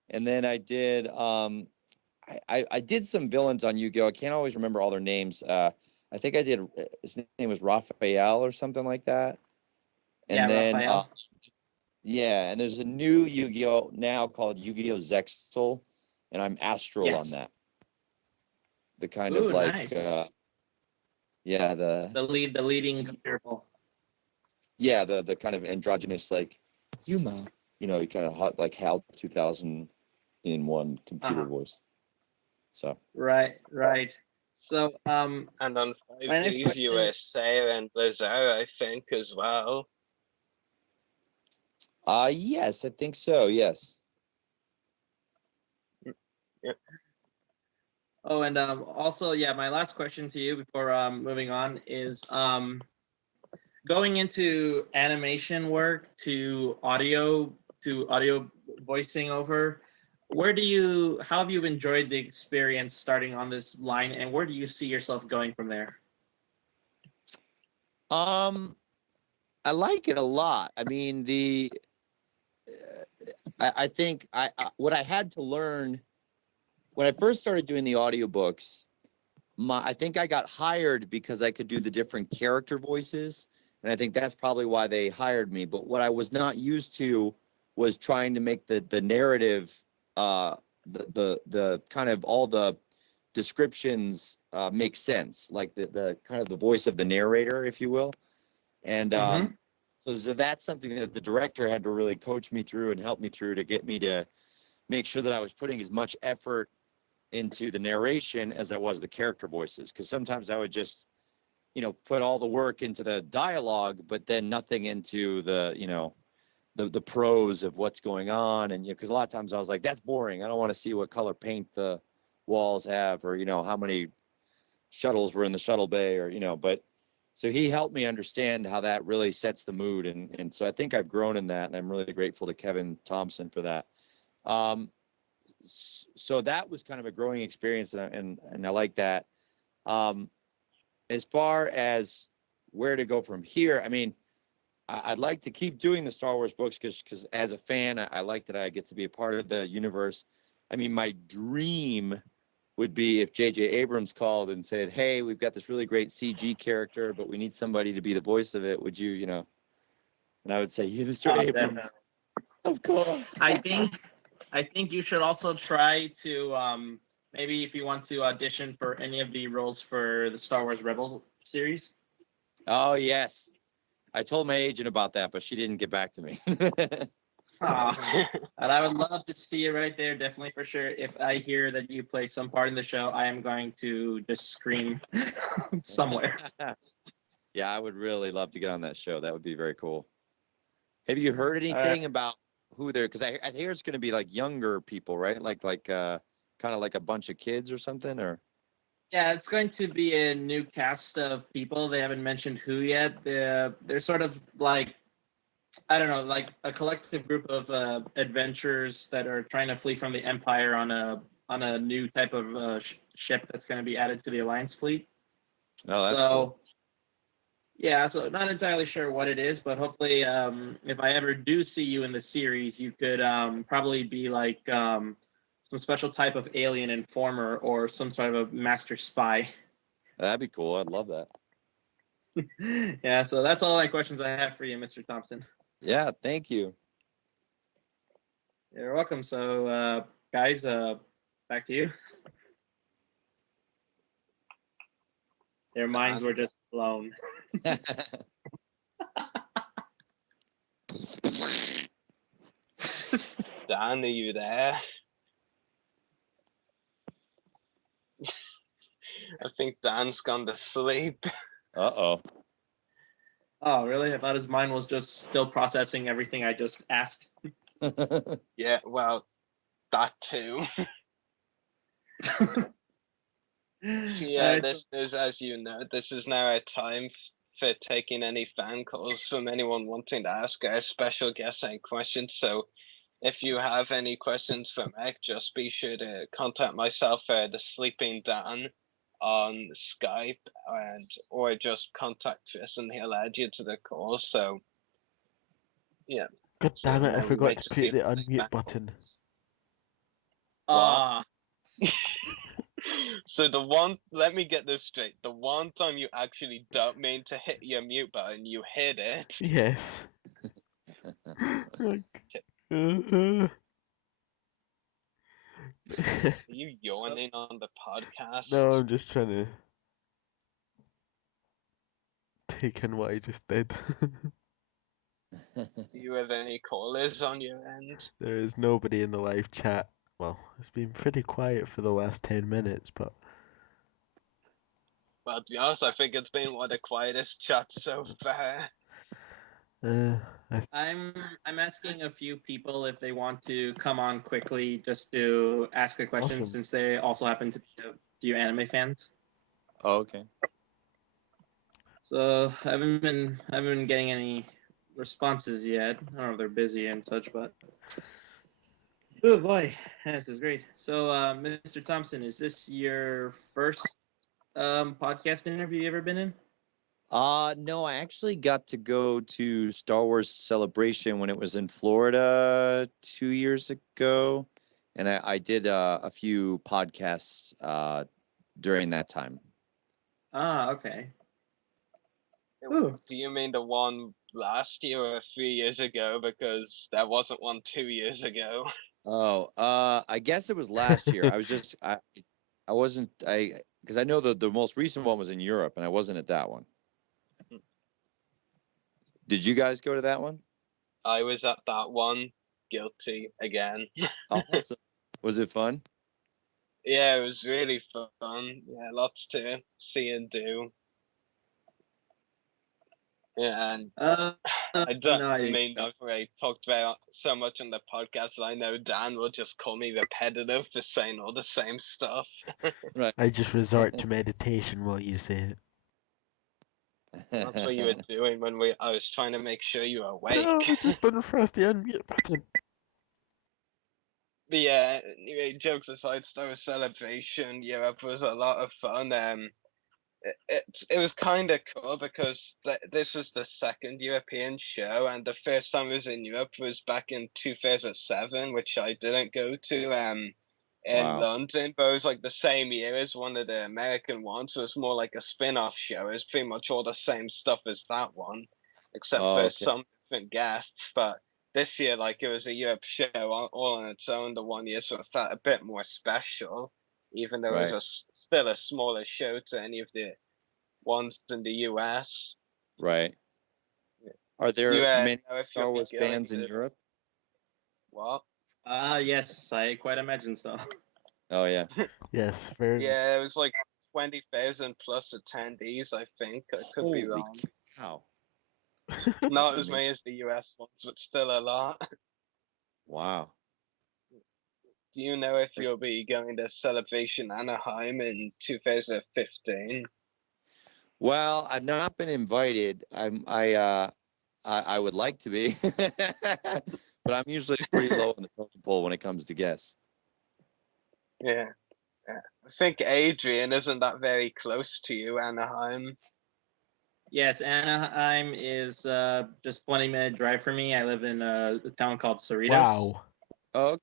and then I did I did some villains on Yu-Gi-Oh! I can't always remember all their names. I think I did. His name was Raphael or something like that. And then Raphael. yeah, and there's a new Yu-Gi-Oh! Now called Yu-Gi-Oh! Zexal, and I'm Astral on that. The kind of like nice. the leading comparable. Yeah, the kind of androgynous like Yuma, you kind of hot like HAL 2001 computer voice. So right. So and on 5G's you were Sarah and Lazar, I think, as well. Yes, I think so. Yes. Yeah. Oh, and also, yeah, my last question to you before moving on is going into animation work to audio voicing over. How have you enjoyed the experience starting on this line, and where do you see yourself going from there? I like it a lot. I mean, I think what I had to learn when I first started doing the audiobooks, I think I got hired because I could do the different character voices, and I think that's probably why they hired me. But what I was not used to was trying to make the narrative, the kind of all the descriptions make sense, like the kind of the voice of the narrator, if you will. And so that's something that the director had to really coach me through and help me through to get me to make sure that I was putting as much effort into the narration as I was the character voices. Because sometimes I would just, put all the work into the dialogue, but then nothing into the prose of what's going on. And because a lot of times I was like, that's boring. I don't want to see what color paint the walls have, or how many shuttles were in the shuttle bay, or but. So he helped me understand how that really sets the mood, and so I think I've grown in that, and I'm really grateful to Kevin Thompson for that. So that was kind of a growing experience, and I like that. As far as where to go from here, I mean, I'd like to keep doing the Star Wars books because as a fan, I like that I get to be a part of the universe. I mean, my dream would be if J.J. Abrams called and said, hey, we've got this really great CG character, but we need somebody to be the voice of it. Would you, And I would say, yeah, Mr. Abrams. Definitely. Of course. I think you should also try to maybe if you want to audition for any of the roles for the Star Wars Rebels series. Oh, yes. I told my agent about that, but she didn't get back to me. And I would love to see you right there, definitely for sure. If I hear that you play some part in the show, I am going to just scream somewhere. Yeah, I would really love to get on that show. That would be very cool. Have you heard anything about who they're? Because I hear it's going to be like younger people, right? Like kind of like a bunch of kids or something, or. Yeah, it's going to be a new cast of people. They haven't mentioned who yet. They're sort of like, I don't know, like a collective group of adventurers that are trying to flee from the Empire on a new type of ship that's going to be added to the Alliance fleet. Oh, that's cool. Yeah, so not entirely sure what it is, but hopefully, if I ever do see you in the series, you could probably be like some special type of alien informer or some sort of a master spy. That'd be cool. I'd love that. Yeah, so that's all my questions I have for you, Mr. Thompson. Yeah, thank you. You're welcome. So, guys, back to you. Their minds were just blown. Dan, are you there? I think Dan's gone to sleep. Uh-oh. Oh, really? I thought his mind was just still processing everything I just asked. Yeah, well, that too. So yeah, listeners, as you know, this is now our time for taking any fan calls from anyone wanting to ask our special guest any questions. So if you have any questions for Meg, just be sure to contact myself or the Sleeping Dan on Skype, or just contact Chris and he'll add you to the call. So yeah. God damn it, I we forgot wait to see put the if unmute button. So let me get this straight. The one time you actually don't mean to hit your mute button, you hit it. Yes. Are you yawning on the podcast? No, I'm just trying to take in what I just did. Do you have any callers on your end? There is nobody in the live chat. Well, it's been pretty quiet for the last 10 minutes, but... Well, to be honest, I think it's been one of the quietest chats so far. I'm asking a few people if they want to come on quickly just to ask a question, Awesome. since they also happen to be few anime fans. Oh, okay. So I haven't been getting any responses yet. I don't know if they're busy and such, but oh boy, this is great. So, Mr. Thompson, is this your first podcast interview you ever been in? No, I actually got to go to Star Wars Celebration when it was in Florida 2 years ago, and I did a few podcasts during that time. Ah, okay. Do you mean the one last year or 3 years ago? Because there wasn't one 2 years ago. Oh, I guess it was last year. I was just I wasn't because I know the most recent one was in Europe, and I wasn't at that one. Did you guys go to that one? I was at that one. Guilty again. Awesome. Was it fun? Yeah, it was really fun. Yeah, lots to see and do. Yeah, and I don't mean I've already talked about so much on the podcast that I know Dan will just call me repetitive for saying all the same stuff. Right. I just resort to meditation while you say it. That's what you were doing when I was trying to make sure you were awake. No, I just didn't press the unmute button. But yeah, anyway, jokes aside, Star Wars Celebration Europe was a lot of fun. It was kind of cool because this was the second European show, and the first time I was in Europe was back in 2007, which I didn't go to in London, but it was like the same year as one of the American ones, so it's more like a spin-off show. It's pretty much all the same stuff as that one, except for some different guests. But this year, like, it was a Europe show all on its own the one year, so it felt a bit more special, even though it was still a smaller show to any of the ones in the US. Right. Are there many Star Wars fans in Europe? What? Yes, I quite imagine so. Oh yeah. Yes, very. Yeah, it was like 20,000 plus attendees, I think. I could be wrong. Wow. Not as many as the US ones, but still a lot. Wow. Do you know if you'll be going to Celebration Anaheim in 2015? Well, I've not been invited. I would like to be, but I'm usually pretty low on the totem pole when it comes to guests. Yeah. I think Adrian, isn't that very close to you, Anaheim? Yes, Anaheim is just 20-minute drive for me. I live in a town called Cerritos. Wow. Oh.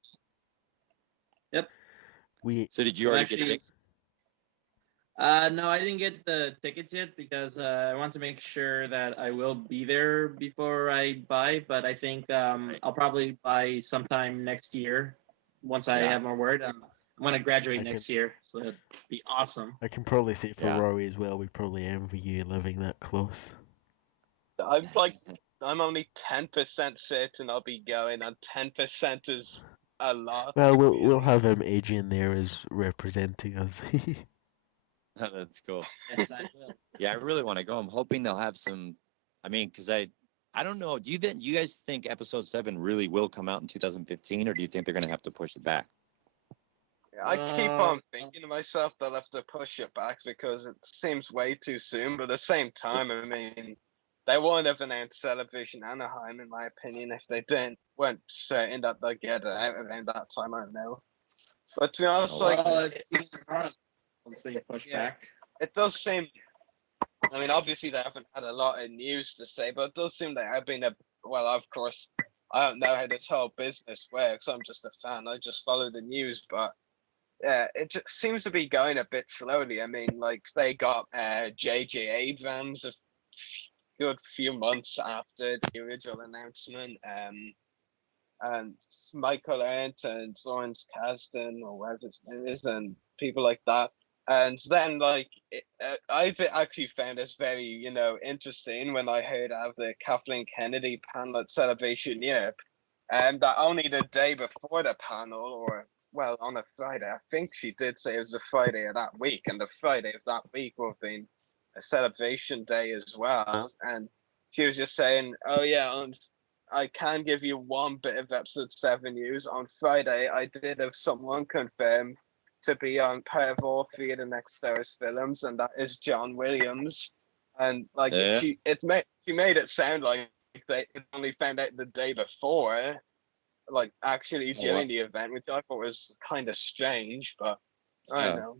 Yep. So did you already get tickets? No, I didn't get the tickets yet because I want to make sure that I will be there before I buy. But I think I'll probably buy sometime next year once I have more word. I'm going to graduate next year, so that'd be awesome. I can probably say for Rory as well, we probably envy you living that close. I'm only 10% certain I'll be going, and 10% is a lot. Well, we'll have Adrian there as representing us. Oh, that's cool. Yes, I will. Yeah, I really want to go. I'm hoping they'll have some. I mean, because I don't know. Do you guys think Episode 7 really will come out in 2015, or do you think they're going to have to push it back? I keep on thinking to myself they'll have to push it back because it seems way too soon. But at the same time, I mean, they wouldn't have announced Celebration Anaheim, in my opinion, if they weren't certain that they'll get it out around that time. I don't know. But to be honest, back. It does seem. I mean, obviously they haven't had a lot of news to say, but it does seem like I've been well, of course, I don't know how this whole business works. I'm just a fan. I just follow the news, but it just seems to be going a bit slowly. I mean, like they got J.J. Abrams a good few months after the original announcement, and Michael Ernst and Lawrence Kasdan or whatever his name is, and people like that. And then, like, I actually found this very, interesting when I heard of the Kathleen Kennedy panel at Celebration Europe, and that only the day before the panel, or, well, on a Friday, I think she did say it was the Friday of that week, and the Friday of that week would have been a celebration day as well. And she was just saying, oh, yeah, I can give you one bit of episode 7 news. On Friday, I did have someone confirm to be on part of all three of the next Star Wars films, and that is John Williams. And like Yeah. she made it sound like they only found out the day before, like actually Oh, during the event, which I thought was kind of strange, but I don't yeah. know.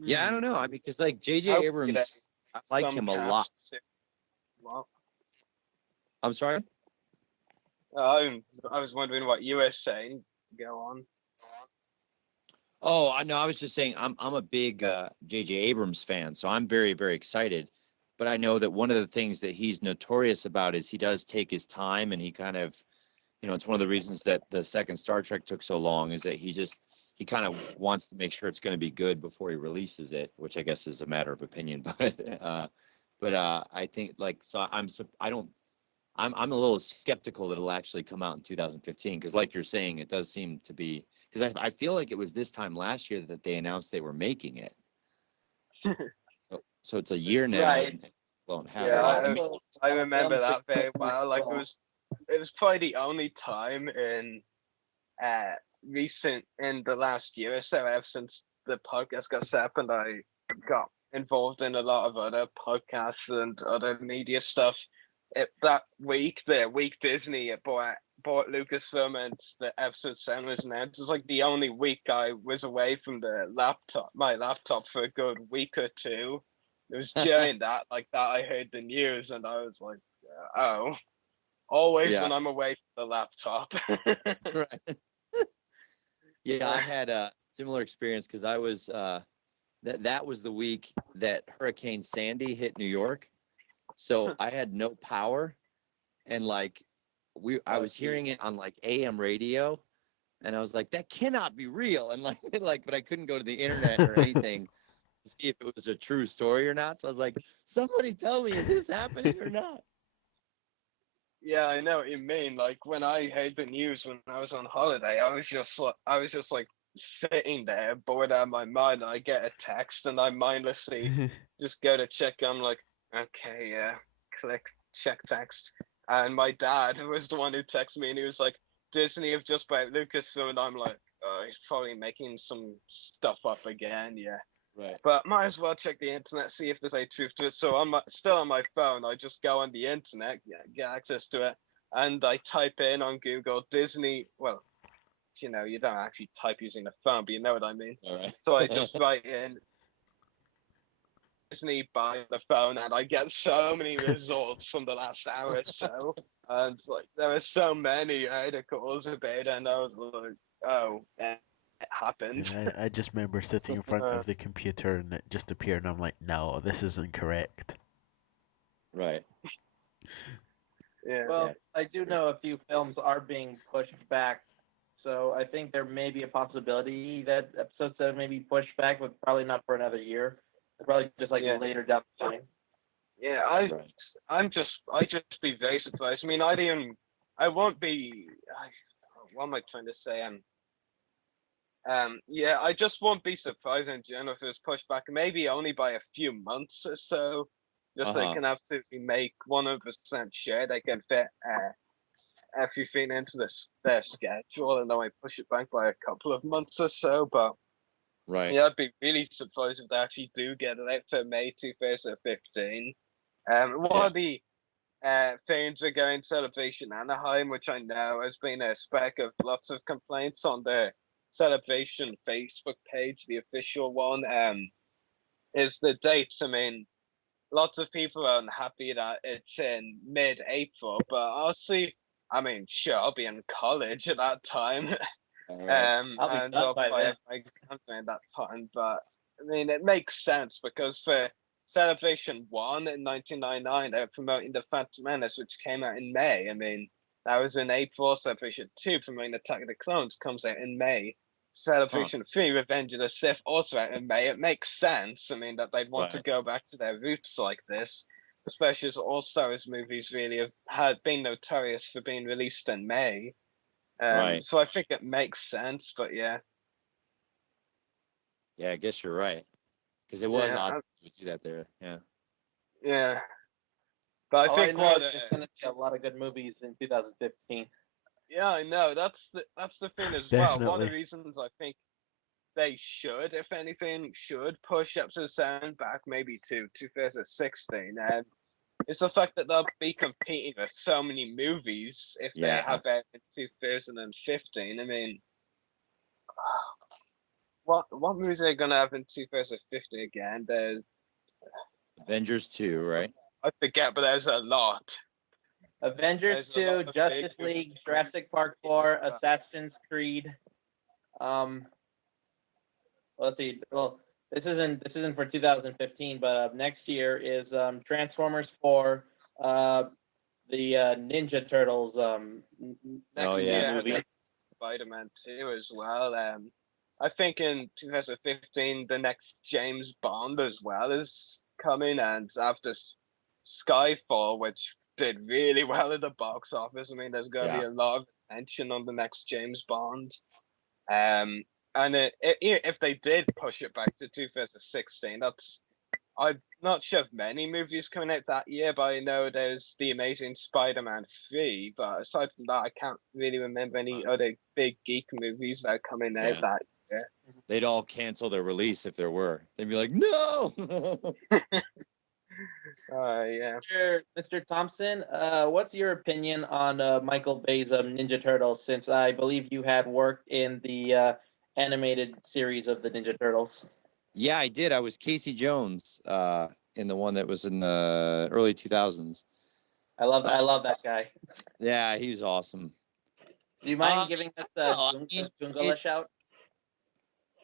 Yeah, I don't know. I mean, because like J.J. Hopefully Abrams, I like some him a lot. casts. Well, I'm sorry. I was wondering what you were saying. Go on. Oh, I know. I was just saying I'm a big J.J. Abrams fan, so I'm very, very excited. But I know that one of the things that he's notorious about is he does take his time, and he kind of, it's one of the reasons that the second Star Trek took so long is that he kind of wants to make sure it's going to be good before he releases it, which I guess is a matter of opinion. But I think I'm a little skeptical that it'll actually come out in 2015 because, like you're saying, it does seem to be because I feel like it was this time last year that they announced they were making it. So it's a year now. Right. And won't have Yeah, it. I remember that very well. Like it was probably the only time in in the last year or so ever since the podcast got set up and I got involved in a lot of other podcasts and other media stuff. That week, Disney bought Lucasfilm and the episode 7 was announced. It was like the only week I was away from my laptop for a good week or two. It was during that I heard the news and I was like, oh, always when I'm away from the laptop. Right. Yeah, I had a similar experience because I was that was the week that Hurricane Sandy hit New York. So I had no power, and I was hearing it on like AM radio, and I was like, that cannot be real, and but I couldn't go to the internet or anything to see if it was a true story or not. So I was like, somebody tell me, is this happening or not? Yeah, I know what you mean. Like when I heard the news when I was on holiday, I was just like sitting there, bored out of my mind. And I get a text, and I mindlessly just go to check. I'm like, okay, yeah, click check text. And my dad was the one who texted me, and he was like, Disney have just bought Lucasfilm, and I'm like, he's probably making some stuff up again, yeah. Right. But might as well check the internet, see if there's any truth to it. So I'm still on my phone. I just go on the internet, get access to it, and I type in on Google Disney. Well, you don't actually type using the phone, but you know what I mean. All right. So I just write in Disney by the phone, and I get so many results from the last hour or so. And there were so many articles about it, and I was like, oh, it happened. Yeah, I just remember sitting in front of the computer and it just appeared, and I'm like, no, this isn't correct. Right. Yeah. Well, I do know a few films are being pushed back, so I think there may be a possibility that episode 7 may be pushed back, but probably not for another year. Probably just later down the line. Yeah, I'd just be very surprised. I mean, I won't be. What am I trying to say? Yeah, I just won't be surprised in general if it's pushed back, maybe only by a few months or so. Just so they can absolutely make 100% sure they can fit everything into their schedule, and then I push it back by a couple of months or so. But right. Yeah, I'd be really surprised if they actually do get it out for May 2015. One of the things are going Celebration Anaheim, which I know has been a spec of lots of complaints on the Celebration Facebook page, the official one, is the dates. I mean, lots of people are unhappy that it's in mid-April, but I mean, sure, I'll be in college at that time. And I'll probably have my exams at that time, but I mean, it makes sense because for Celebration 1 in 1999, they were promoting The Phantom Menace, which came out in May. I mean, that was in April. Celebration 2, promoting Attack of the Clones, comes out in May. Celebration 3, Revenge of the Sith, also out in May. It makes sense, I mean, that they'd want to go back to their roots like this, especially as all Star Wars movies really had been notorious for being released in May. So I think it makes sense, but yeah. Yeah, I guess you're right. Because it was odd to do that there. Yeah. Yeah. But I think there's going to be a lot of good movies in 2015. Yeah, I know. That's the thing as well. One of Definitely. the reasons I think they should, if anything, should push Episode 7 back maybe to 2016. And it's the fact that they'll be competing with so many movies if they Yeah. have it in 2015. I mean, what movies are they gonna have in 2015 again? There's Avengers 2, right? I forget, but there's a lot. Avengers There's a lot 2, of Justice big League, movies Jurassic Park 4, Assassin's Creed. Let's see. Well, this isn't for 2015, but next year is Transformers 4, the Ninja Turtles next Oh, year yeah. has movie. Spider-Man 2 as well. I think in 2015 the next James Bond as well is coming, and after Skyfall, which did really well at the box office, I mean there's going to be Yeah. a lot of attention on the next James Bond. And if they did push it back to 2016, I'm not sure of many movies coming out that year, but I know there's The Amazing Spider-Man 3. But aside from that, I can't really remember any other big geek movies that are coming out Yeah. that year. They'd all cancel their release if there were. They'd be like, no! Yeah. Mr. Thompson, what's your opinion on Michael Bay's Ninja Turtles? Since I believe you had worked in the animated series of the Ninja Turtles. Yeah, I did. I was Casey Jones in the one that was in the early 2000s. I love that guy. Yeah, he was awesome. Do you mind giving us a Gungala shout?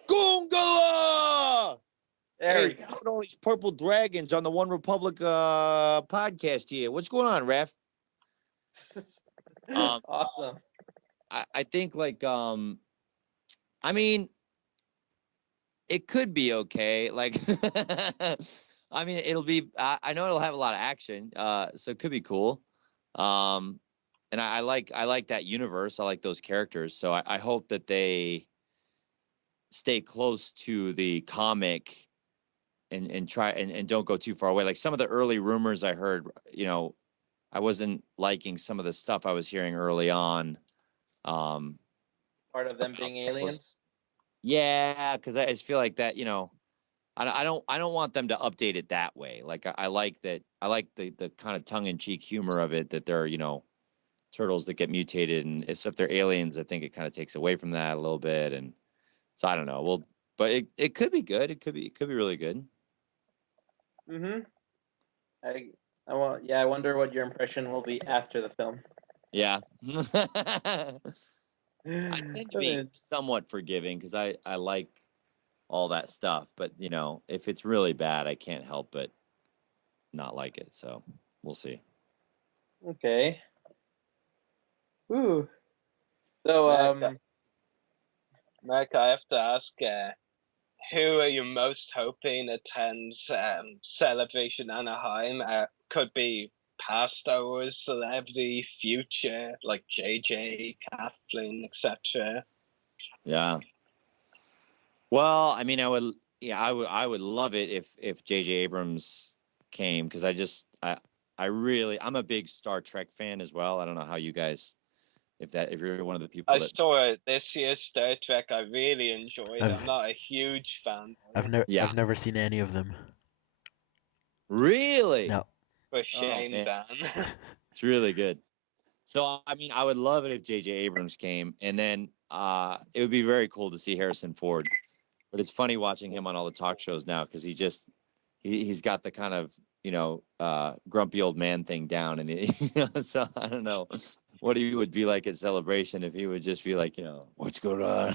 Gungala! There we go. Put all these purple dragons on the One Republic podcast here. What's going on, Ref? Awesome. I think I mean, it could be okay. Like, I mean, it'll be. I know it'll have a lot of action, so it could be cool. And I like that universe. I like those characters. So I hope that they stay close to the comic and try and don't go too far away. Like some of the early rumors I heard, I wasn't liking some of the stuff I was hearing early on. Part of them being aliens. Yeah, because I just feel like that, I don't want them to update it that way. Like I like that. I like the kind of tongue in cheek humor of it, that they're turtles that get mutated, and if they're aliens, I think it kind of takes away from that a little bit. And so I don't know. Well, but it could be good. It could be really good. Mm-hmm. I wonder what your impression will be after the film. Yeah. I tend to be somewhat forgiving because I like all that stuff, but if it's really bad, I can't help but not like it. So we'll see. Okay. Ooh. So Mark, I have to ask, who are you most hoping attends Celebration Anaheim? Could be past Star Wars celebrity, future, like JJ, Kathleen, etc. Yeah. Well, I mean, I would love it if JJ Abrams came, because I'm a big Star Trek fan as well. I don't know how you guys, if you're one of the people I saw this year's Star Trek. I really enjoyed it. I'm not a huge fan. I've never seen any of them. Really? No. For shame, Dan. It's really good. So, I mean, I would love it if J.J. Abrams came, and then it would be very cool to see Harrison Ford. But it's funny watching him on all the talk shows now, because he's got the kind of, grumpy old man thing down. And, so I don't know what he would be like at Celebration if he would just be like, what's going on?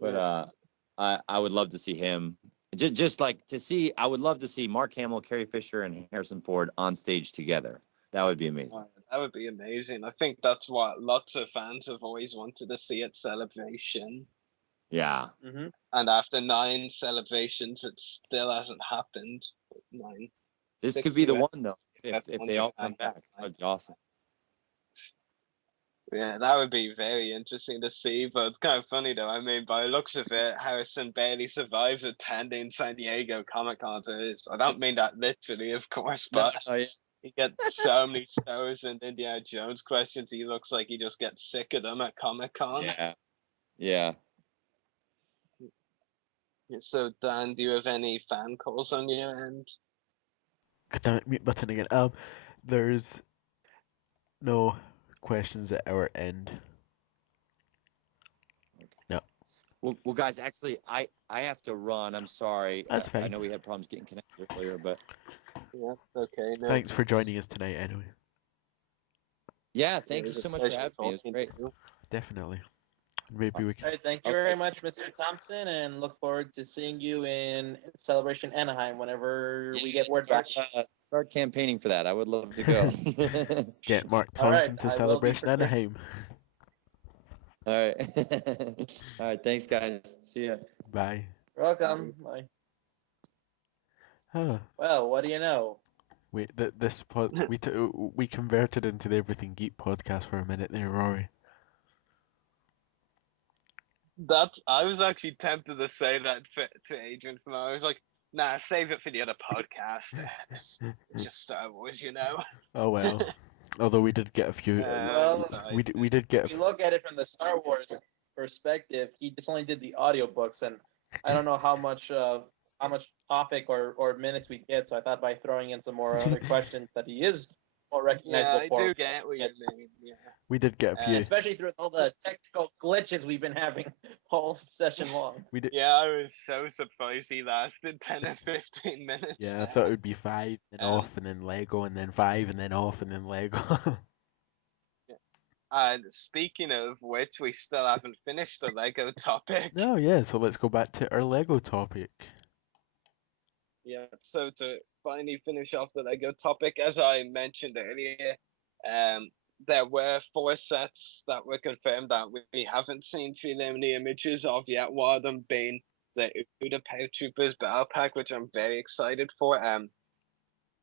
But I would love to see him. Just like to see, I would love to see Mark Hamill, Carrie Fisher, and Harrison Ford on stage together. That would be amazing. That would be amazing. I think that's what lots of fans have always wanted to see at Celebration. Yeah. Mm-hmm. And after 9 celebrations, it still hasn't happened. 9. This could be the one, though, if they all come back. That would be awesome. Yeah, that would be very interesting to see, but it's kind of funny though. I mean, by the looks of it, Harrison barely survives attending San Diego Comic-Con. I don't mean that literally, of course, but Oh, yeah. he gets so many stars and Indiana Jones questions. He looks like he just gets sick of them at Comic-Con. Yeah. So, Dan, do you have any fan calls on your end? Damn it, mute button again. There's no questions at our end. No. Well, guys, actually, I have to run. I'm sorry. That's fine. I know we had problems getting connected earlier, but yeah, okay. No, thanks for joining us tonight, anyway. Yeah, thank you so much for having me. It was great. Definitely. Maybe we can. All right, thank you very much, Mr. Thompson, and look forward to seeing you in Celebration Anaheim whenever we get word back. Start campaigning for that. I would love to go. Get Marc All right, Thompson to I will be Celebration prepared. Anaheim. All right. All right. Thanks, guys. See ya. Bye. You're welcome. Bye. Huh. Well, what do you know? Wait, we converted into the Everything Geek podcast for a minute there, Rory. I was actually tempted to say that to Adrian from I was like, nah, save it for the other podcast. It's just Star Wars, you know. Oh well. Although we did get a few. Well, we did get. If you look at it from the Star Wars perspective, he just only did the audiobooks, and I don't know how much topic or minutes we get. So I thought by throwing in some more other questions that he is more recognizable I for. do get what you mean. Yeah. We did get a few. Especially through all the technical glitches we've been having whole session long. We did. Yeah, I was so surprised he lasted 10 or 15 minutes. Yeah, I thought it would be 5, then off, and then Lego, and then 5, and then off, and then Lego. And speaking of which, we still haven't finished the Lego topic. Oh yeah, so let's go back to our Lego topic. Yeah, so to finally finish off the Lego topic, as I mentioned earlier, there were 4 sets that were confirmed that we haven't seen preliminary images of yet. One of them being the Uda Paratroopers Battle Pack, which I'm very excited for. There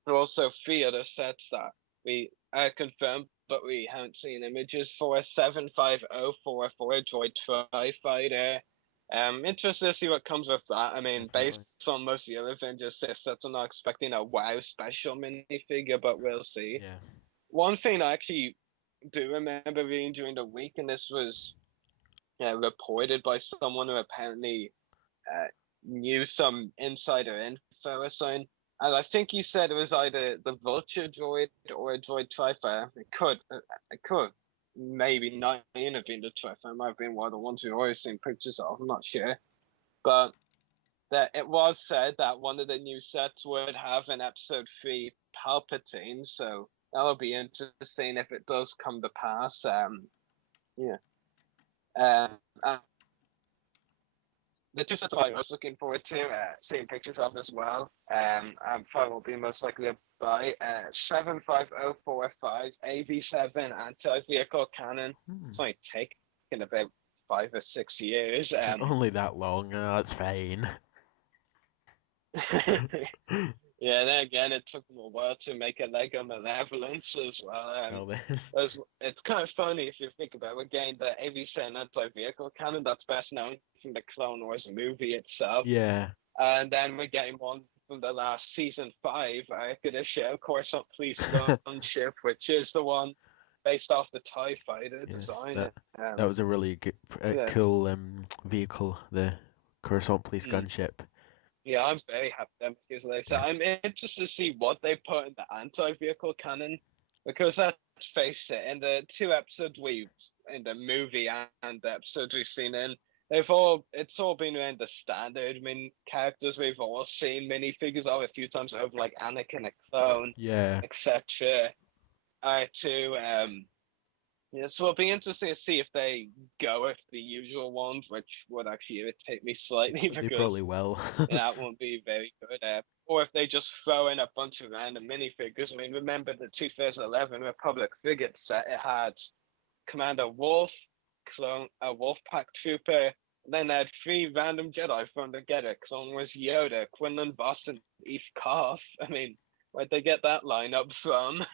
are also 3 other sets that we confirmed, but we haven't seen images for. 75044 Droid Tri-Fighter. Interested to see what comes with that. I mean, based on most of the other Avengers sets, I'm not expecting a wow special minifigure, but we'll see. Yeah. One thing I actually do remember reading during the week, and this was reported by someone who apparently knew some insider info or something, and I think he said it was either the Vulture droid or a droid Tri-Fighter. It could maybe not have been the Tri-Fighter. It might have been one of the ones we've always seen pictures of. I'm not sure, but that it was said that one of the new sets would have an Episode 3 Palpatine, so that'll be interesting if it does come to pass. The 2 sets I was looking forward to seeing pictures of as well. Probably will be most likely to buy 75045 AV7 anti-vehicle cannon. It's only taken about 5 or 6 years. Only that long. That's fine. Yeah, then again, it took them a while to make a Lego Malevolence as well. It's kind of funny if you think about it. We're getting the AV-7 anti-vehicle cannon that's best known from the Clone Wars movie itself. Yeah. And then we're getting one from the last season 5, Show Coruscant Police Gunship, which is the one based off the TIE Fighter design. That was a really good, cool vehicle, the Coruscant Police Gunship. Yeah, I'm very happy because I'm interested to see what they put in the anti-vehicle cannon, because let's face it, in the 2 episodes in the movie and the episodes we've seen it's all been around the standard characters we've all seen minifigures of a few times over, like Anakin, a clone, etc. So it'll be interesting to see if they go with the usual ones, which would actually irritate me slightly because they probably will. that won't be very good. Or if they just throw in a bunch of random minifigures. I mean, remember the 2011 Republic Frigate set? It had Commander Wolf, a Wolfpack Trooper, and then they had 3 random Jedi thrown together. Clone Wars Yoda, Quinlan Voss, and Eve Koff. I mean, where'd they get that lineup from?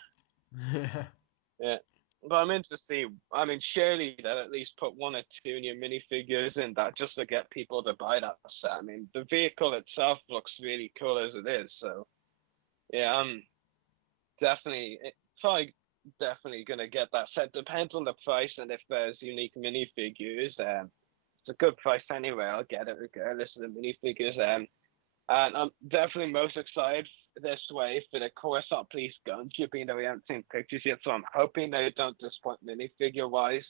Yeah. But I'm interested to see. I mean, surely they'll at least put 1 or 2 new minifigures in that just to get people to buy that set. I mean, the vehicle itself looks really cool as it is. So, yeah, definitely, probably definitely gonna get that set. Depends on the price and if there's unique minifigures. It's a good price anyway. I'll get it regardless of the minifigures. And I'm definitely most excited this way for the Co-host Police Gunship, even though we haven't seen pictures yet. So I'm hoping they don't disappoint minifigure wise.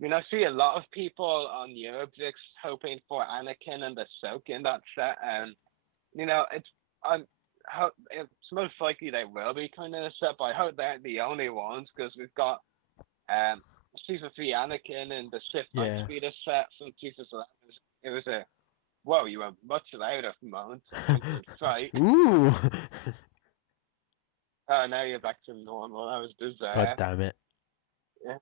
I mean, I see a lot of people on Eurobix hoping for Anakin and Ahsoka in that set, and it's most likely they will be kind of in a set, but I hope they aren't the only ones because we've got Season 3 Anakin and the Sith Yeah. Nightspeeder set from 2011. It was a whoa, you were much louder moment. Right. Ooh. Oh, now you're back to normal. That was bizarre. God damn it. Yeah.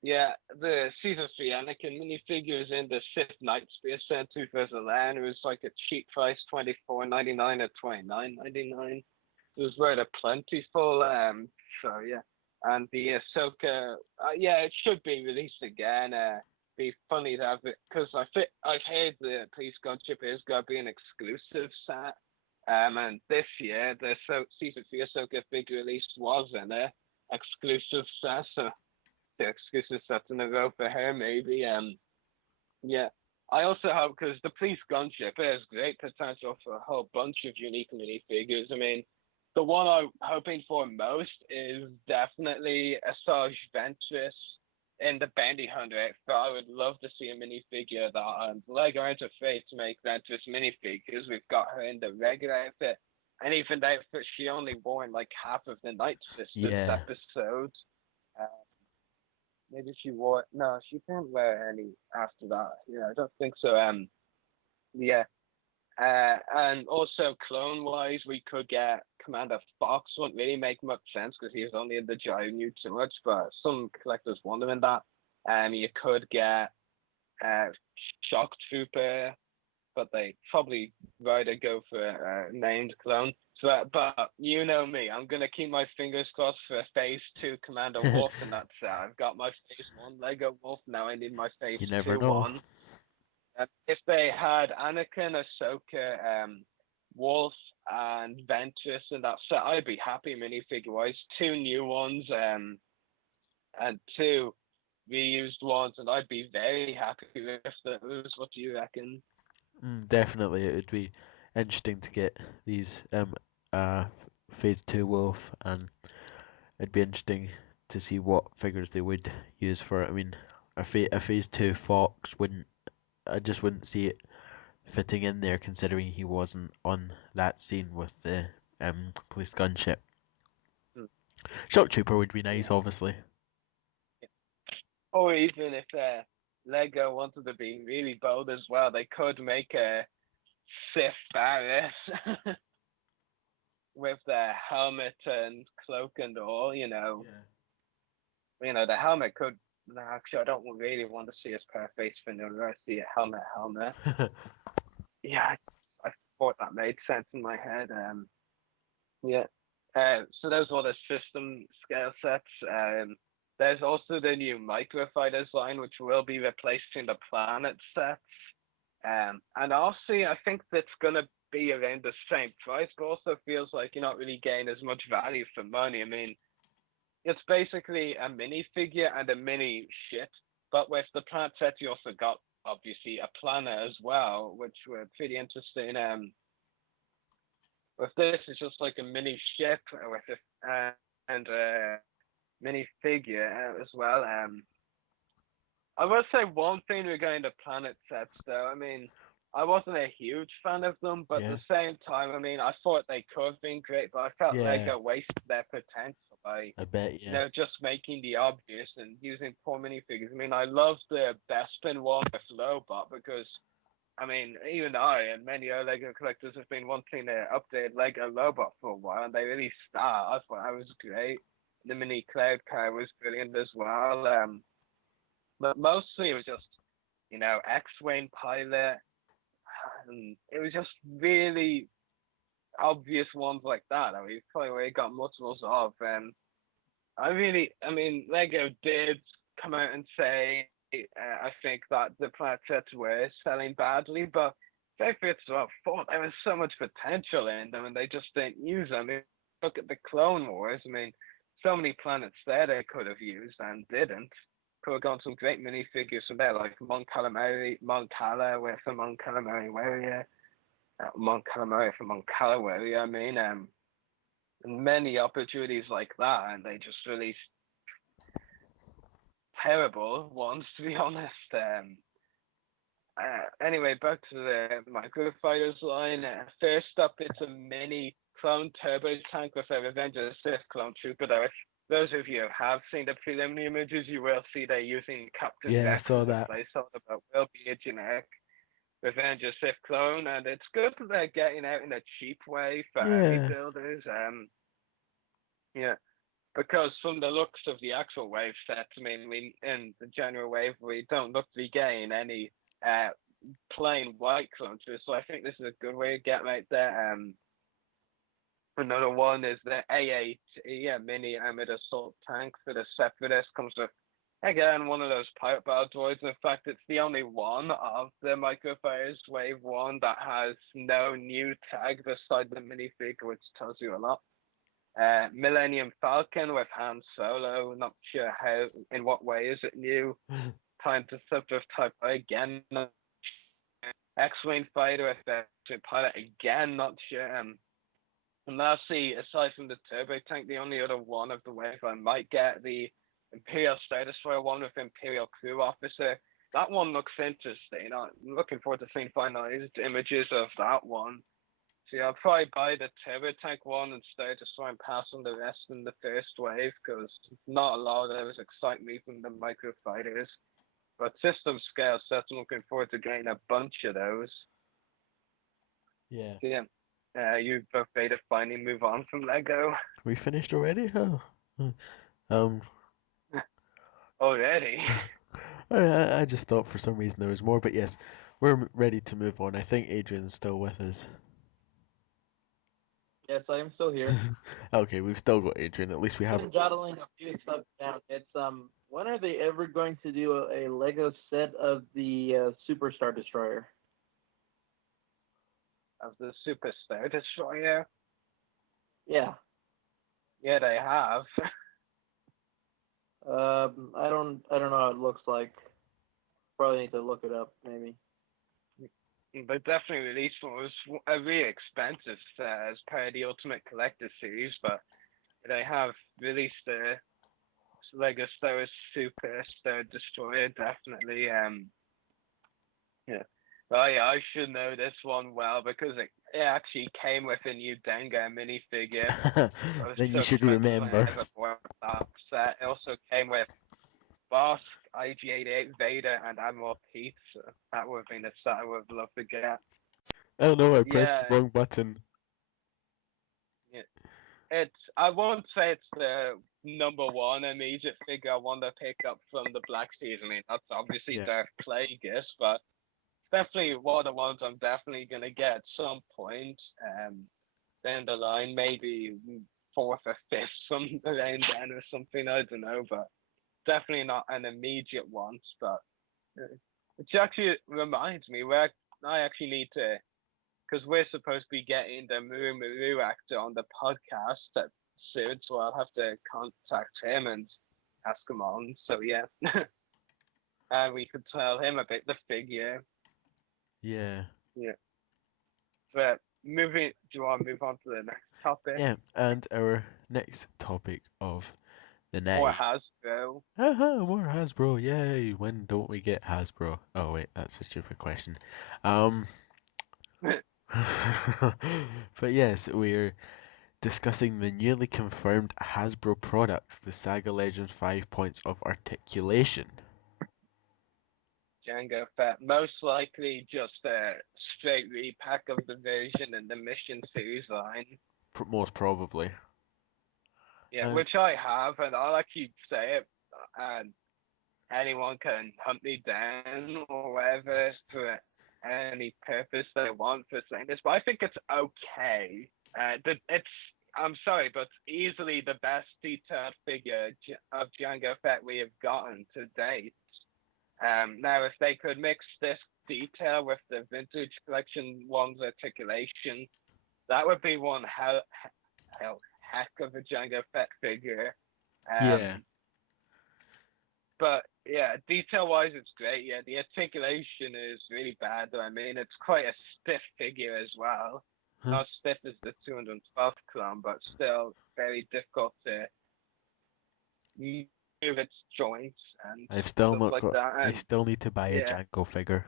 Yeah, the Season 3 Anakin minifigures in the Sith Nightspeeder set 2011. It was like a cheap price, $24.99 or $29.99. It was rather plentiful. So yeah, and the Ahsoka, yeah, it should be released again. Be funny to have it because I've heard the Police Gunship is gonna be an exclusive set. And this year the Season 3 Ahsoka figure release was an exclusive set. So the exclusive set in a row for her, maybe. Yeah. I also hope because the Police Gunship has great potential for a whole bunch of unique minifigures. I mean, the one I'm hoping for most is definitely Asajj Ventress in the Bounty Hunter outfit. I would love to see a minifigure that Lego aren't afraid to make Ventress minifigures. We've got her in the regular outfit, and even the outfit she only wore in like half of the Night Sisters episodes. Maybe she wore. No, she didn't wear any after that. Yeah, I don't think so. Yeah. And also clone-wise, we could get Commander Fox. Wouldn't really make much sense because he's only in the Gyro New too much, but some collectors want him in that. You could get Shock Trooper, but they probably rather go for a named clone. So, but you know me, I'm gonna keep my fingers crossed for Phase 2 Commander Wolf in that set. I've got my Phase 1 Lego Wolf, now I need my Phase 2 one. If they had Anakin, Ahsoka, Wolf, and Ventress in that set, I'd be happy minifigure-wise. 2 new ones, and 2 reused ones, and I'd be very happy with those. What do you reckon? Definitely, it would be interesting to get these Phase 2 Wolf, and it'd be interesting to see what figures they would use for it. I mean, a Phase 2 Fox I just wouldn't see it fitting in there, considering he wasn't on that scene with the Police Gunship. Shock Trooper would be nice, obviously. Or even if Lego wanted to be really bold as well, they could make a Sith Barris with the helmet and cloak and all. You know, the helmet could. No, actually, I don't really want to see his pair face for no rest. The helmet. Yeah, I thought that made sense in my head. Yeah. So those were the system scale sets. There's also the new Microfighters line, which will be replacing the Planet sets. And honestly, I think that's gonna be around the same price, but also feels like you're not really getting as much value for money. I mean, it's basically a minifigure and a mini ship, but with the Planet set, you also got obviously a planet as well, which were pretty interesting. With this, it's just like a mini ship with and a mini figure as well. I will say one thing regarding the Planet sets, though. I mean, I wasn't a huge fan of them, but at the same time, I mean, I thought they could have been great, but I felt Lego wasted their potential by, just making the obvious and using poor minifigures. I mean, I love the Bespin one with Lobot because, I mean, even I and many other Lego collectors have been wanting to update Lego Lobot for a while, and they really start. I thought that was great. The mini cloud car was brilliant as well. But mostly it was just, X-Wing pilot. And it was just really obvious ones like that. I mean, probably where you got multiples of. Lego did come out and say, I think that the Planet sets were selling badly, but I thought there was so much potential in them and they just didn't use them. look at the Clone Wars, I mean, so many planets there they could have used and didn't. Could have gone some great minifigures from there, like Mon Cala with a Mon Calamari warrior, Mon Calamari for Mon Cala warrior. I mean, many opportunities like that, and they just released terrible ones, to be honest. Anyway, back to the microfighters line. First up, it's a mini clone turbo tank with a Revenge of the Sith clone trooper. Those of you who have seen the preliminary images, you will see they're using Captain Yeah, I Rex saw as a that. placeholder, but will be a generic Revenge of Sith clone, and it's good that they're getting out in a cheap way for army Yeah. builders. Yeah, because from the looks of the actual wave sets, I mean, in the general wave, we don't look to be getting any plain white clones, so I think this is a good way to get right there. Another one is the A8, mini armored assault tank for the Separatist. Comes with, again, one of those pirate battle droids. In fact, it's the only one of the Microfighters Wave 1 that has no new tag beside the minifig, which tells you a lot. Millennium Falcon with Han Solo. Not sure in what way is it new. Time to Subject Type again. X-Wing Fighter with the pilot again, not sure. And lastly, aside from the turbo tank, the only other one of the wave I might get, the Imperial Star Destroyer one with Imperial Crew Officer. That one looks interesting. I'm looking forward to seeing finalized images of that one. So yeah, I'll probably buy the turbo tank one and Star Destroyer and pass on the rest in the first wave, because not a lot of those excite me from the microfighters. But system scale sets, I'm looking forward to getting a bunch of those. Yeah. So yeah. You both made a finally move on from Lego. We finished already? Oh. Already? I just thought for some reason there was more, but yes, we're ready to move on. I think Adrian's still with us. Yes, I am still here. Okay, we've still got Adrian. At least we have. I'm jotting a few stuff down. It's when are they ever going to do a Lego set of the Super Star Destroyer? Of the Super Star Destroyer? Yeah. Yeah, they have. I don't know how it looks like. Probably need to look it up, maybe. They definitely released one. It was really expensive as part of the Ultimate Collector series, but they have released the Lego Star Super Star Destroyer, definitely. Yeah. Well, yeah, I should know this one well because it actually came with a new Dengar minifigure. Then you should remember. That set. It also came with Bosk, IG-88, Vader, and Admiral Pete. So that would have been a set I would have loved to get. Oh no, I pressed the wrong button. Yeah. I won't say it's the number one immediate figure I want to pick up from the Black Seas. I mean, that's obviously Darth Plagueis, but definitely one of the ones I'm definitely going to get at some point down the line, maybe fourth or fifth from around then or something, I don't know, but definitely not an immediate one. But which actually reminds me, where I actually need to, because we're supposed to be getting the Muru actor on the podcast soon, so I'll have to contact him and ask him on. So yeah, and we could tell him about the figure. Yeah. Yeah. But do you want to move on to the next topic? Yeah, and our next topic of the night. More Hasbro. More Hasbro, yay! When don't we get Hasbro? Oh wait, that's a stupid question. But yes, we're discussing the newly confirmed Hasbro product, the Saga Legends 5 Points of Articulation. Jango Fett, most likely just a straight repack of the version in the Mission series line. Most probably. Yeah, which I have, and I'll actually say it, and anyone can hunt me down or whatever for any purpose they want for saying this, but I think it's okay. I'm sorry, but easily the best detailed figure of Jango Fett we have gotten to date. Now, if they could mix this detail with the Vintage Collection one's articulation, that would be one heck of a Jango Fett figure. Yeah. But yeah, detail-wise, it's great. Yeah, the articulation is really bad, though. I mean, it's quite a stiff figure as well. Huh. Not stiff as the 212th clone, but still very difficult to move its joints and I've still stuff not like got. that. I And still need to buy a yeah, Jango figure.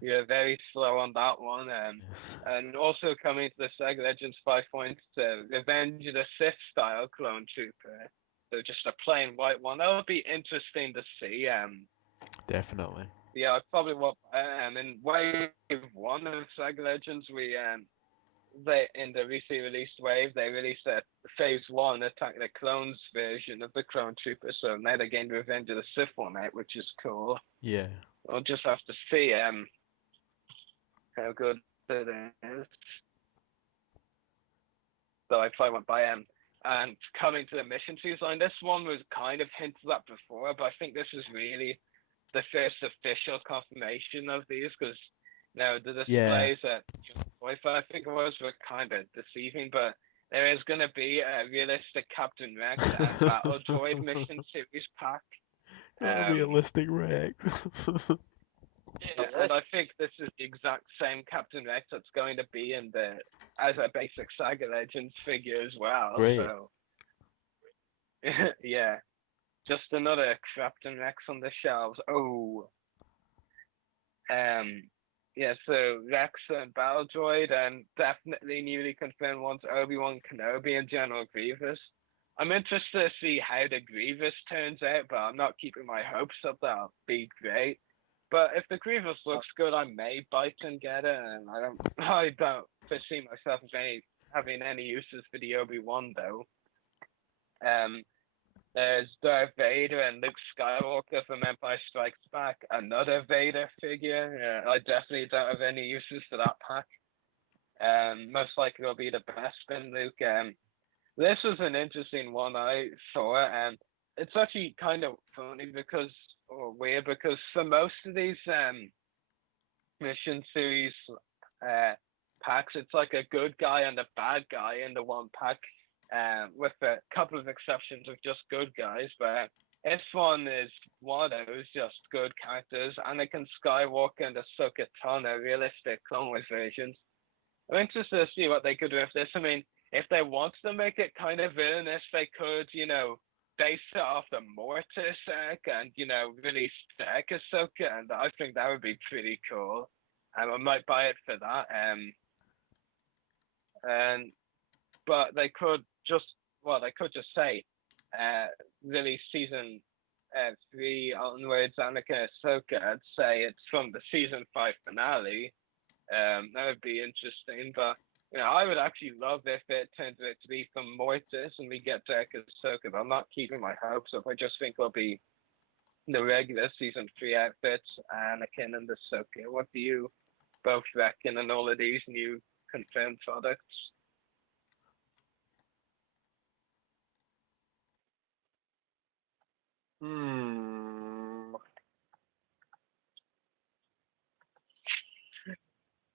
you're very slow on that one. Yes. And also coming to the Sega Legends 5 points, Revenge of the Sith style clone trooper. So just a plain white one. That would be interesting to see. Definitely. Yeah, I probably will. In Wave 1 of Sega Legends, they in the recently released wave, they released a Phase 1 Attack of the Clones version of the Clone Trooper. So now they gained Revenge of the Sith one out, which is cool. Yeah. We'll just have to see how good it is. So I probably went by and coming to the mission design, this one was kind of hinted at before, but I think this is really the first official confirmation of these because now the displays at Wi-Fi, I think it was, were kind of deceiving, but there is going to be a realistic Captain Rex and Battle Droid mission series pack. Realistic Rex. Yeah, and I think this is the exact same Captain Rex that's going to be in as a basic Saga Legends figure as well. Great. So yeah, just another Captain Rex on the shelves. Oh, yeah. So Rex and Battle Droid, and definitely newly confirmed ones Obi-Wan Kenobi and General Grievous. I'm interested to see how the Grievous turns out, but I'm not keeping my hopes up that'll be great. But if the Grievous looks good, I may bite and get it, and I don't foresee myself as having any uses for the Obi-Wan though. There's Darth Vader and Luke Skywalker from Empire Strikes Back, another Vader figure. I definitely don't have any uses for that pack. Most likely it'll be the Bespin Luke. This was an interesting one I saw, and it's actually kind of funny or weird because for most of these mission series packs, it's like a good guy and a bad guy in the one pack, with a couple of exceptions of just good guys. But this one is one of those just good characters. Anakin Skywalker and Ahsoka Tano, realistic Clone Wars versions. I'm interested to see what they could do with this. I mean, if they want to make it kind of villainous, they could, base it off the Mortis arc and, release Dark Ahsoka, and I think that would be pretty cool. I might buy it for that. But they could just say, release season 3 onwards, Anakin Ahsoka, and say it's from the season 5 finale. That would be interesting, but I would actually love if it turns out to be from Mortis and we get Dark Ahsoka, but I'm not keeping my hopes up. I just think it'll be the regular season 3 outfits, Anakin and Ahsoka. What do you both reckon on all of these new confirmed products?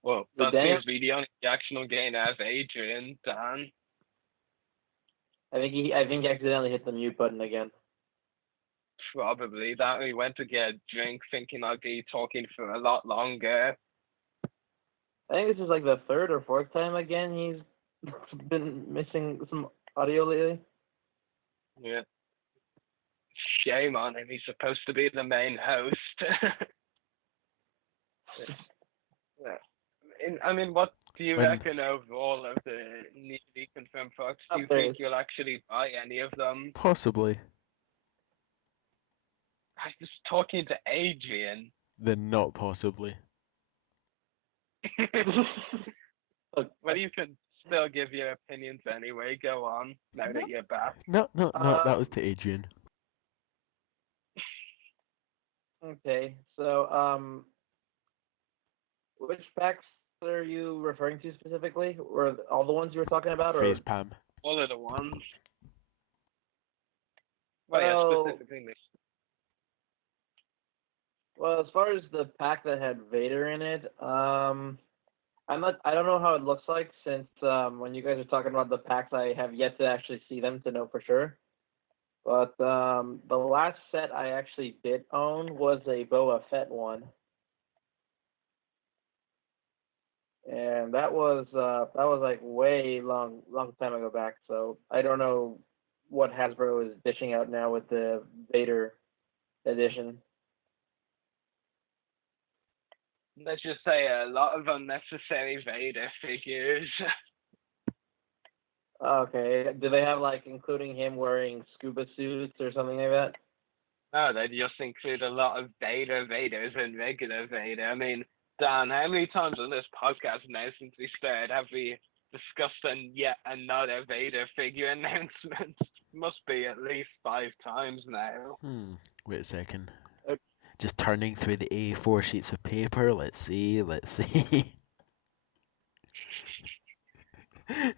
Well, that seems to be the only reactional gain out of Adrian. Dan? I think he accidentally hit the mute button again. Probably. That we went to get a drink thinking I'd be talking for a lot longer. I think this is like the third or fourth time again he's been missing some audio lately. Yeah. Shame on him. He's supposed to be the main host. Yeah. I mean, what do you reckon overall of the newly confirmed products? Do you think you'll actually buy any of them? Possibly. I was talking to Adrian. Then not possibly. Well, you can still give your opinions anyway. Go on, now that you're back. No, that was to Adrian. Okay, so which packs are you referring to specifically? Were all the ones you were talking about? Phase Pam. All of the ones. Yeah, specifically. Well, as far as the pack that had Vader in it, I I don't know how it looks like since when you guys are talking about the packs, I have yet to actually see them to know for sure. But the last set I actually did own was a Boba Fett one, and that was like way long time ago back. So I don't know what Hasbro is dishing out now with the Vader edition. Let's just say a lot of unnecessary Vader figures. Okay, do they have like including him wearing scuba suits or something like that? No, they just include a lot of Vaders and regular Vader. I mean, Dan, how many times on this podcast now since we started have we discussed yet another Vader figure announcement? Must be at least 5 times now. Wait a second. Uh, Just turning through the A4 sheets of paper. Let's see.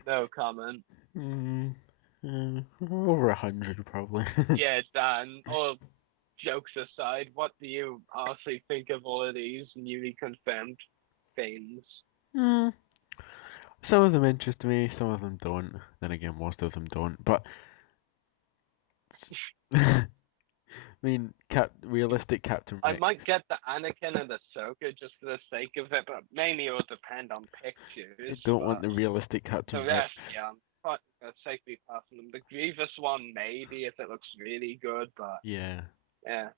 No comment. Over 100 probably. Yeah, Dan, all jokes aside, what do you honestly think of all of these newly confirmed things? Some of them interest me, some of them don't. Then again, most of them don't. But I mean, realistic Captain I Rex. might get the Anakin and the Ahsoka just for the sake of it, but mainly it will depend on pictures. I don't want the realistic Captain The Rex. rest, yeah, I'm safely passing them. The Grievous one, maybe, if it looks really good, but Yeah. yeah.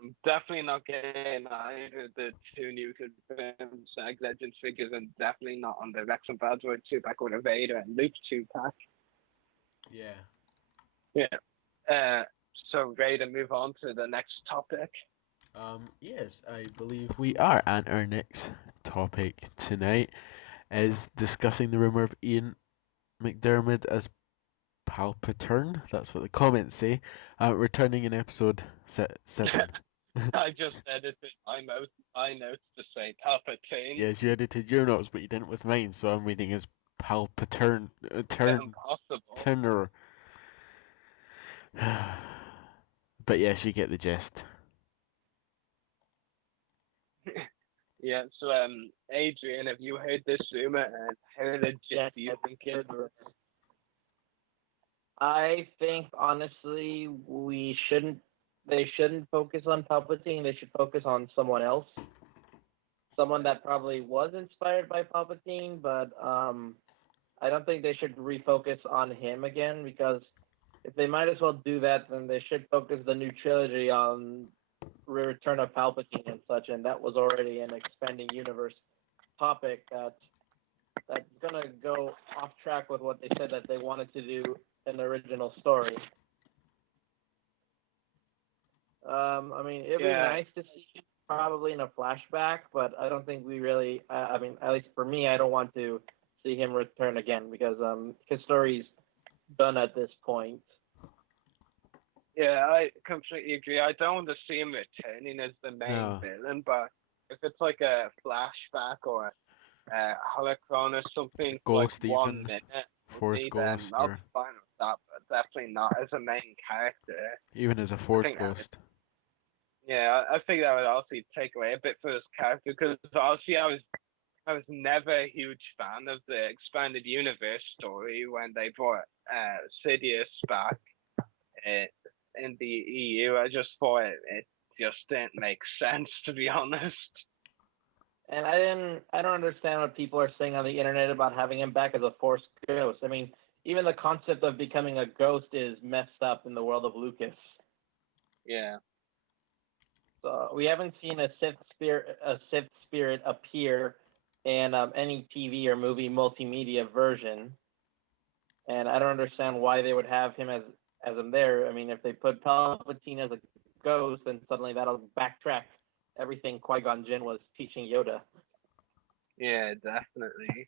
I'm definitely not getting either the 2 new confirmed SAG Legends figures, and definitely not on the Rex and Badroid 2-pack or the Vader and Luke 2-pack. Yeah. Yeah. So, ready to move on to the next topic? Yes, I believe we are. And our next topic tonight is discussing the rumor of Ian McDiarmid as Palpatine. That's what the comments say. Returning in episode 7. I just edited my notes to say Palpatine. Yes, you edited your notes, but you didn't with mine, so I'm reading as Palpatine. Impossible. But yes, you get the gist. Yeah, so Adrian, have you heard this rumor, and how legit do you think it is? I think honestly they shouldn't focus on Palpatine. They should focus on someone else. Someone that probably was inspired by Palpatine, but I don't think they should refocus on him again, because if they might as well do that, then they should focus the new trilogy on Return of Palpatine and such, and that was already an expanding universe topic that's gonna go off track with what they said that they wanted to do in the original story. I mean, it'd be nice to see him probably in a flashback, but I don't think we really. I mean, at least for me, I don't want to see him return again, because his story's done at this point. Yeah, I completely agree. I don't want to see him returning as the main villain, but if it's like a flashback or a holocron or something for like Ghost 1 even. minute, Force then Ghost. I'll be fine with that, but definitely not as a main character. Even as a Force Ghost. Yeah, I think that would also take away a bit for his character, because obviously I was never a huge fan of the expanded universe story when they brought Sidious back in the EU. I just thought it just didn't make sense, to be honest. And I don't understand what people are saying on the internet about having him back as a Force ghost. I mean, even the concept of becoming a ghost is messed up in the world of Lucas. Yeah. So we haven't seen a Sith spirit appear in any TV or movie multimedia version, and I don't understand why they would have him as him there. I mean, if they put Palpatine as a ghost, then suddenly that'll backtrack everything Qui-Gon Jinn was teaching Yoda. Yeah, definitely.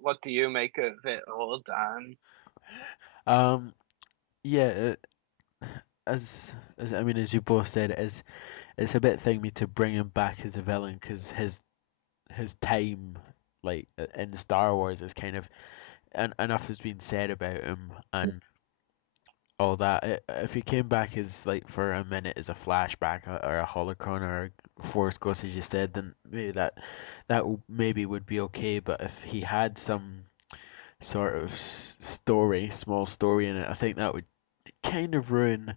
What do you make of it all, Dan? Yeah, as I mean, as you both said, it's a bit thingy to bring him back as a villain, because his time, like in Star Wars, is kind of enough has been said about him, and all that. If he came back as like for a minute as a flashback or a holocron or a Force Ghost, as you said, then maybe maybe would be okay. But if he had some sort of story, small story in it, I think that would kind of ruin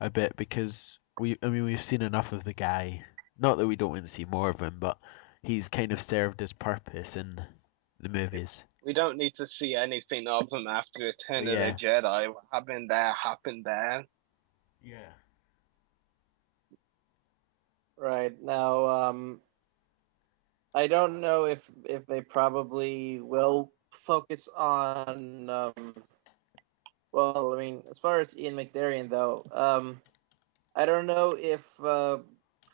a bit because we've seen enough of the guy. Not that we don't want to see more of him, but he's kind of served his purpose in the movies. We don't need to see anything of him after Return of the Yeah. Jedi. What happened there happened there. Yeah. Right now, I don't know if they probably will focus on. Well, I mean, as far as Ian McDarian though, I don't know if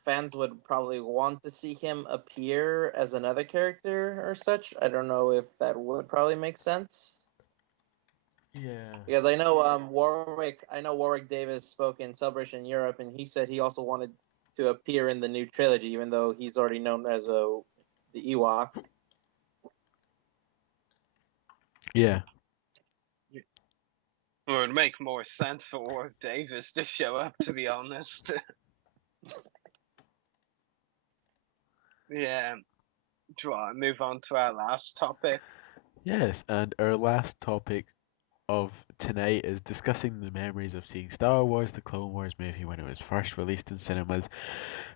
fans would probably want to see him appear as another character or such. I don't know if that would probably make sense. Yeah. Because I know Warwick Davis spoke in Celebration Europe, and he said he also wanted to appear in the new trilogy, even though he's already known as the Ewok. Yeah. It would make more sense for Warwick Davis to show up, to be honest. Yeah. Do you want to move on to our last topic? Yes, and our last topic of tonight is discussing the memories of seeing Star Wars: The Clone Wars movie when it was first released in cinemas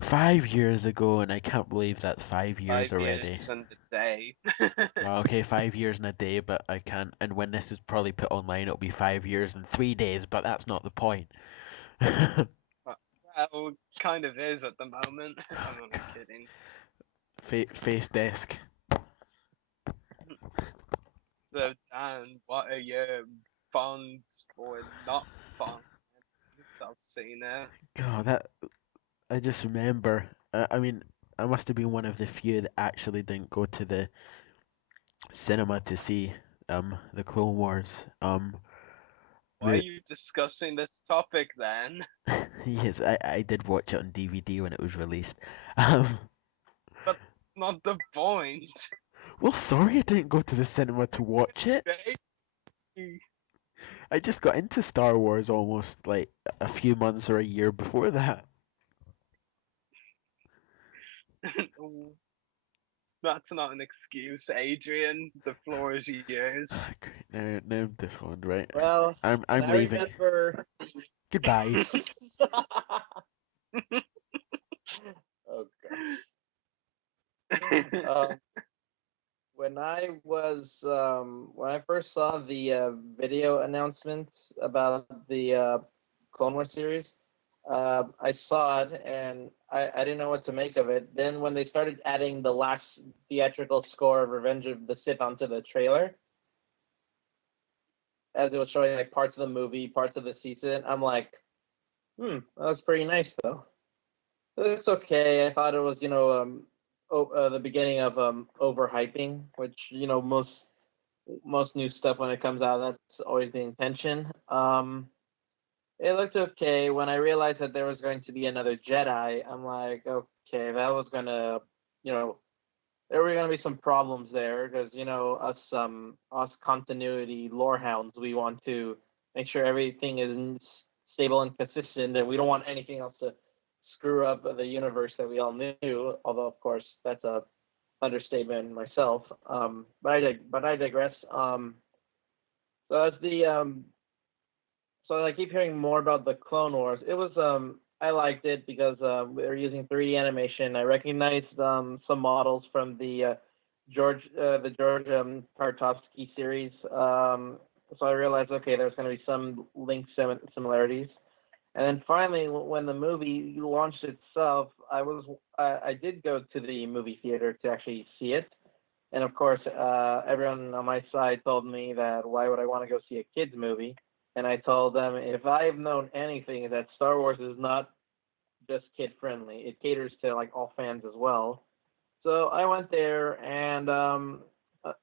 5 years ago, and I can't believe that's 5 years 5 already. years and a day. Okay, 5 years and a day, but I can't. And when this is probably put online, it'll be 5 years and 3 days, but that's not the point. Well, kind of is at the moment. I'm only kidding. Face desk. So, Dan, what are your fond or not fond of seeing it? God, I just remember. I mean, I must have been one of the few that actually didn't go to the cinema to see the Clone Wars. Why are you discussing this topic then? Yes, I did watch it on DVD when it was released. But not the point. Well, sorry I didn't go to the cinema to watch it. I just got into Star Wars almost like a few months or a year before that. That's not an excuse, Adrian. The floor is yours. Now I'm disowned, right? Well, I'm I leaving. remember. Goodbye. Oh gosh. When I first saw the video announcements about the Clone Wars series, I saw it and I didn't know what to make of it. Then when they started adding the last theatrical score of Revenge of the Sith onto the trailer, as it was showing like parts of the movie, parts of the season, I'm like, that was pretty nice though. It's okay. I thought it was, the beginning of overhyping, which most new stuff when it comes out, that's always the intention. It looked okay. When I realized that there was going to be another Jedi, I'm like, okay, that was gonna, there were gonna be some problems there because us continuity lore hounds, we want to make sure everything is stable and consistent, and we don't want anything else to screw up the universe that we all knew. Although, of course, that's a understatement myself. But I digress. So as the so I keep hearing more about the Clone Wars. It was I liked it because we were using 3D animation. I recognized some models from the George Tartovsky series. So I realized, okay, there's going to be some similarities. And then finally, when the movie launched itself, I did go to the movie theater to actually see it. And of course, everyone on my side told me that why would I want to go see a kids movie? And I told them if I've known anything, that Star Wars is not just kid friendly. It caters to like all fans as well. So I went there, and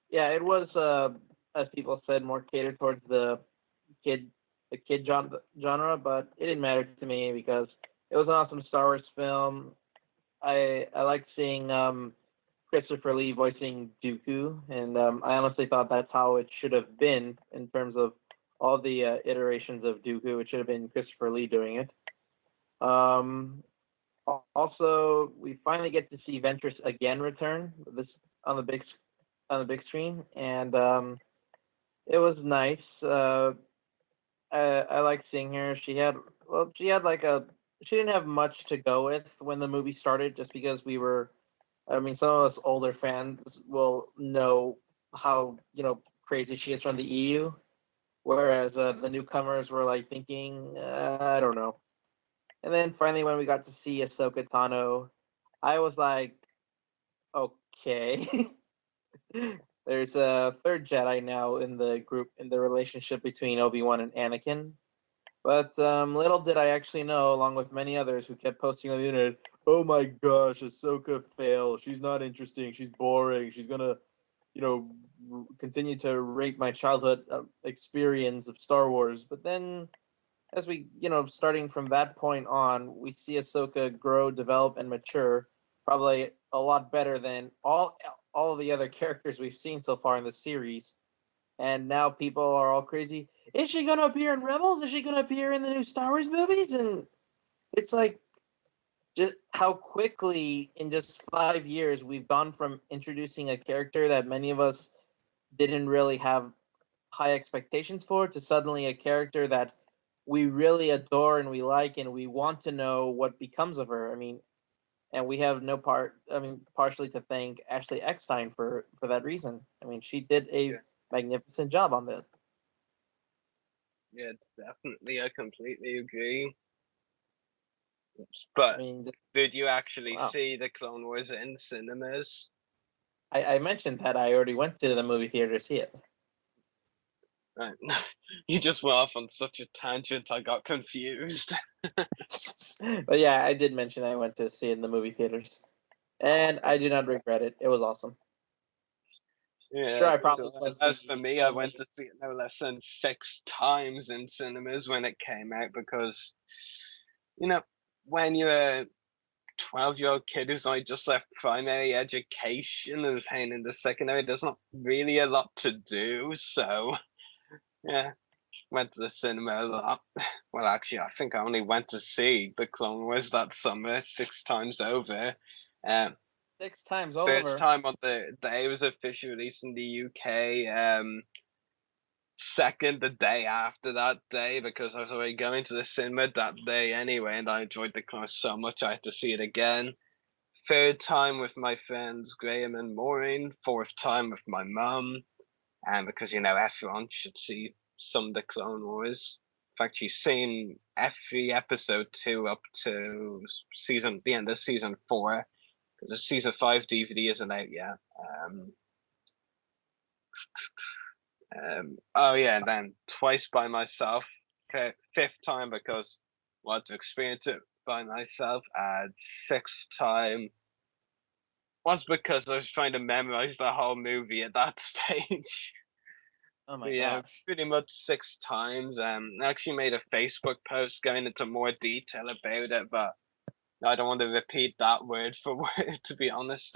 yeah, it was as people said, more catered towards kid the kid genre, but it didn't matter to me because it was an awesome Star Wars film. I liked seeing Christopher Lee voicing Dooku, and I honestly thought that's how it should have been in terms of all the iterations of Dooku. It should have been Christopher Lee doing it. Um, Also, we finally get to see Ventress again return this on the big screen, and it was nice. I like seeing her. She didn't have much to go with when the movie started, just because we were. I mean, some of us older fans will know how crazy she is from the EU, whereas the newcomers were like thinking, I don't know. And then finally, when we got to see Ahsoka Tano, I was like, okay. There's a third Jedi now in the group in the relationship between Obi-Wan and Anakin. But little did I actually know, along with many others who kept posting on the internet, oh my gosh, Ahsoka failed. She's not interesting. She's boring. She's gonna, continue to rape my childhood experience of Star Wars. But then, as we, starting from that point on, we see Ahsoka grow, develop, and mature, probably a lot better than all of the other characters we've seen so far in the series. And now people are all crazy. Is she gonna appear in Rebels? Is she gonna appear in the new Star Wars movies? And it's like, just how quickly in just 5 years we've gone from introducing a character that many of us didn't really have high expectations for to suddenly a character that we really adore and we like and we want to know what becomes of her. I mean, and we have partially to thank Ashley Eckstein for that reason. I mean, she did a magnificent job on that. Yeah, definitely. I completely agree. But did you actually see the Clone Wars in cinemas? I mentioned that I already went to the movie theater to see it. Right. You just went off on such a tangent, I got confused. But yeah, I did mention I went to see it in the movie theaters. And I do not regret it. It was awesome. Yeah, sure, I probably was. As for me, I went to see it no less than 6 times in cinemas when it came out because, when you're a 12-year-old kid who's only just left primary education and is heading into secondary, there's not really a lot to do. So, yeah, went to the cinema a lot. Well, actually, I think I only went to see the Clone Wars that summer 6 times over. 6 times over. First time on the day it was officially released in the UK. Second, the day after that day, because I was already going to the cinema that day anyway, and I enjoyed the class so much I had to see it again. Third time with my friends Graham and Maureen. Fourth time with my mum, and because everyone should see some of the Clone Wars. In fact, she's seen every episode 2 up to the end of season 4. Because the season 5 DVD isn't out yet. Oh yeah, and then twice by myself. Okay, 5th time because I wanted to experience it by myself, and 6th time was because I was trying to memorize the whole movie at that stage. Oh my gosh. Pretty much 6 times. I actually made a Facebook post going into more detail about it, but I don't want to repeat that word for word, to be honest.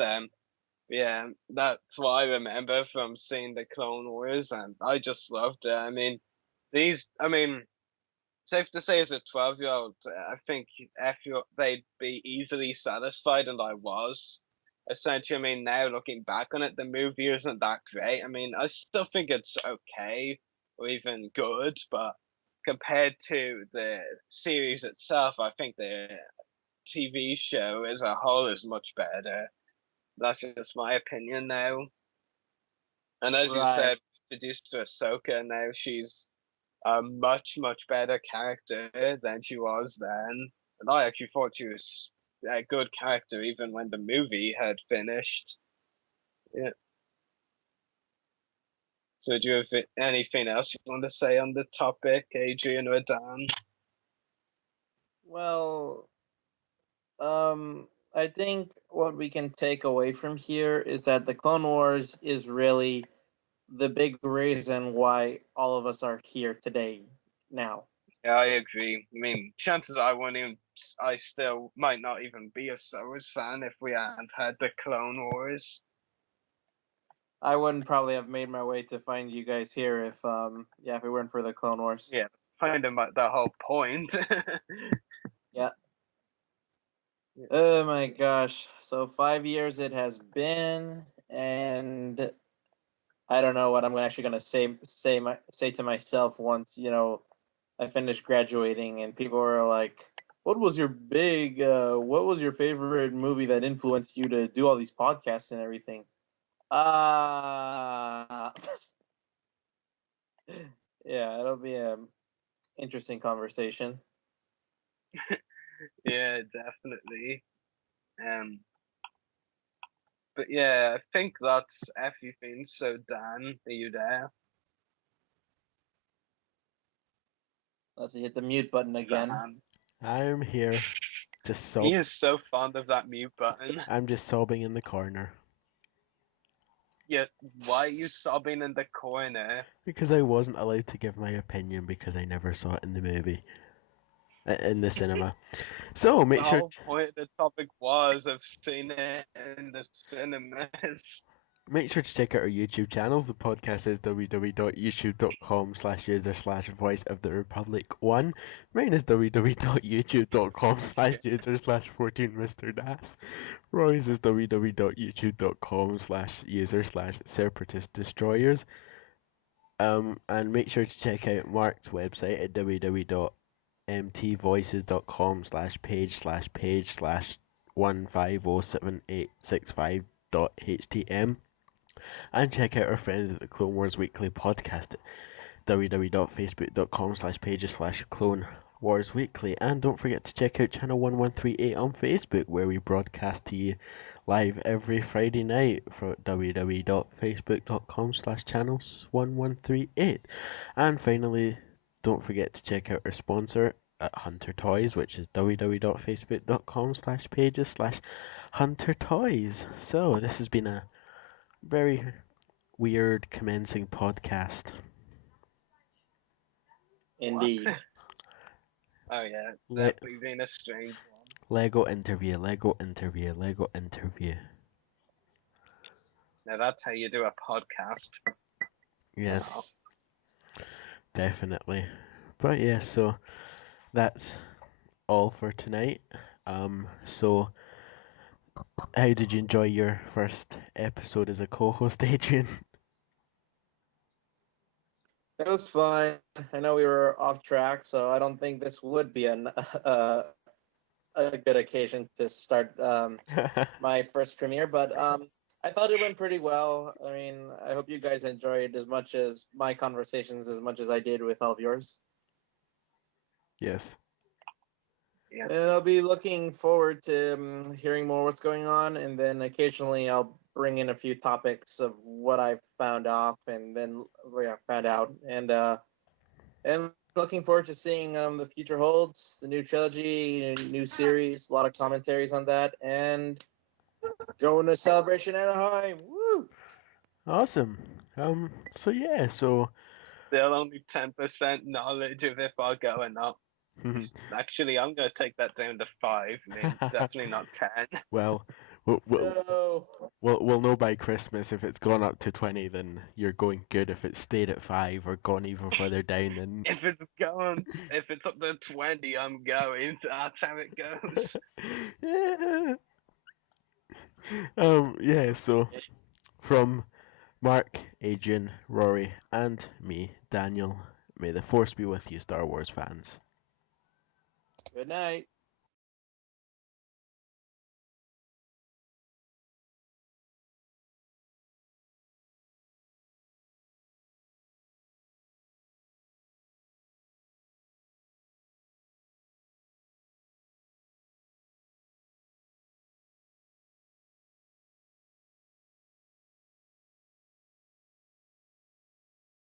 Yeah, that's what I remember from seeing the Clone Wars, and I just loved it. I mean, safe to say, as a 12-year-old, I think they'd be easily satisfied, and I was. Essentially, I mean, now looking back on it, the movie isn't that great. I mean, I still think it's okay, or even good, but compared to the series itself, I think the TV show as a whole is much better. That's just my opinion now. And as you said, introduced to Ahsoka, now she's a much, much better character than she was then. And I actually thought she was a good character even when the movie had finished. Yeah. So do you have anything else you want to say on the topic, Adrian or Dan? Well, I think what we can take away from here is that the Clone Wars is really the big reason why all of us are here today now. Yeah, I agree. I mean, chances are I still might not even be a Star Wars fan if we hadn't had the Clone Wars. I wouldn't probably have made my way to find you guys here if it weren't for the Clone Wars. Yeah, find him at the whole point. Yeah. Oh my gosh. So 5 years it has been, and I don't know what I'm actually gonna say to myself once I finish graduating, and people are like, "What was your what was your favorite movie that influenced you to do all these podcasts and everything?" Uh yeah, it'll be a interesting conversation. Yeah, definitely. Um, but yeah, I think that's everything. So Dan, are you there? Let's hit the mute button again. Dan. I'm here. Just He is so fond of that mute button. I'm just sobbing in the corner. Yeah, why are you sobbing in the corner? Because I wasn't allowed to give my opinion because I never saw it in the movie. In the cinema. So make The sure whole point of the topic was I've seen it in the cinemas. Make sure to check out our YouTube channels. The podcast is www.youtube.com/user/voice of the Republic 1. Mine is www.youtube.com/user/14Mr. Roy's is www.youtube.com/user/separatist destroyers. And make sure to check out Mark's website at www.mtvoices.com/page/1507865.htm. And check out our friends at the Clone Wars Weekly podcast at www.facebook.com/pages/Clone Wars Weekly. And don't forget to check out channel 1138 on Facebook, where we broadcast to you live every Friday night for www.facebook.com/channels1138. And finally, don't forget to check out our sponsor at Hunter Toys, which is www.facebook.com/pages/Hunter Toys. So this has been a very weird commencing podcast. Indeed. Oh yeah, definitely been a strange one. Lego interview. Now that's how you do a podcast. Yes. Definitely. But yeah, so that's all for tonight. So how did you enjoy your first episode as a co-host, Adrian? It was fine. I know we were off track, so I don't think this would be a good occasion to start my first premiere. But I thought it went pretty well. I mean, I hope you guys enjoyed as much as my conversations as much as I did with all of yours. Yes. Yeah. And I'll be looking forward to hearing more what's going on, and then occasionally I'll bring in a few topics of what I've found out, and looking forward to seeing the future holds, the new trilogy, new series, a lot of commentaries on that, and going to Celebration Anaheim. Woo! Awesome. So yeah, so Still only 10% knowledge of if I'll go or not. Actually, I'm gonna take that down to 5. I mean, definitely not 10. Well, we'll know by Christmas. If it's gone up to 20, then you're going good. If it's stayed at 5 or gone even further down, then If it's up to 20, I'm going. That's how it goes. Yeah. So from Mark, Adrian, Rory, and me, Daniel, may the Force be with you, Star Wars fans. Good night.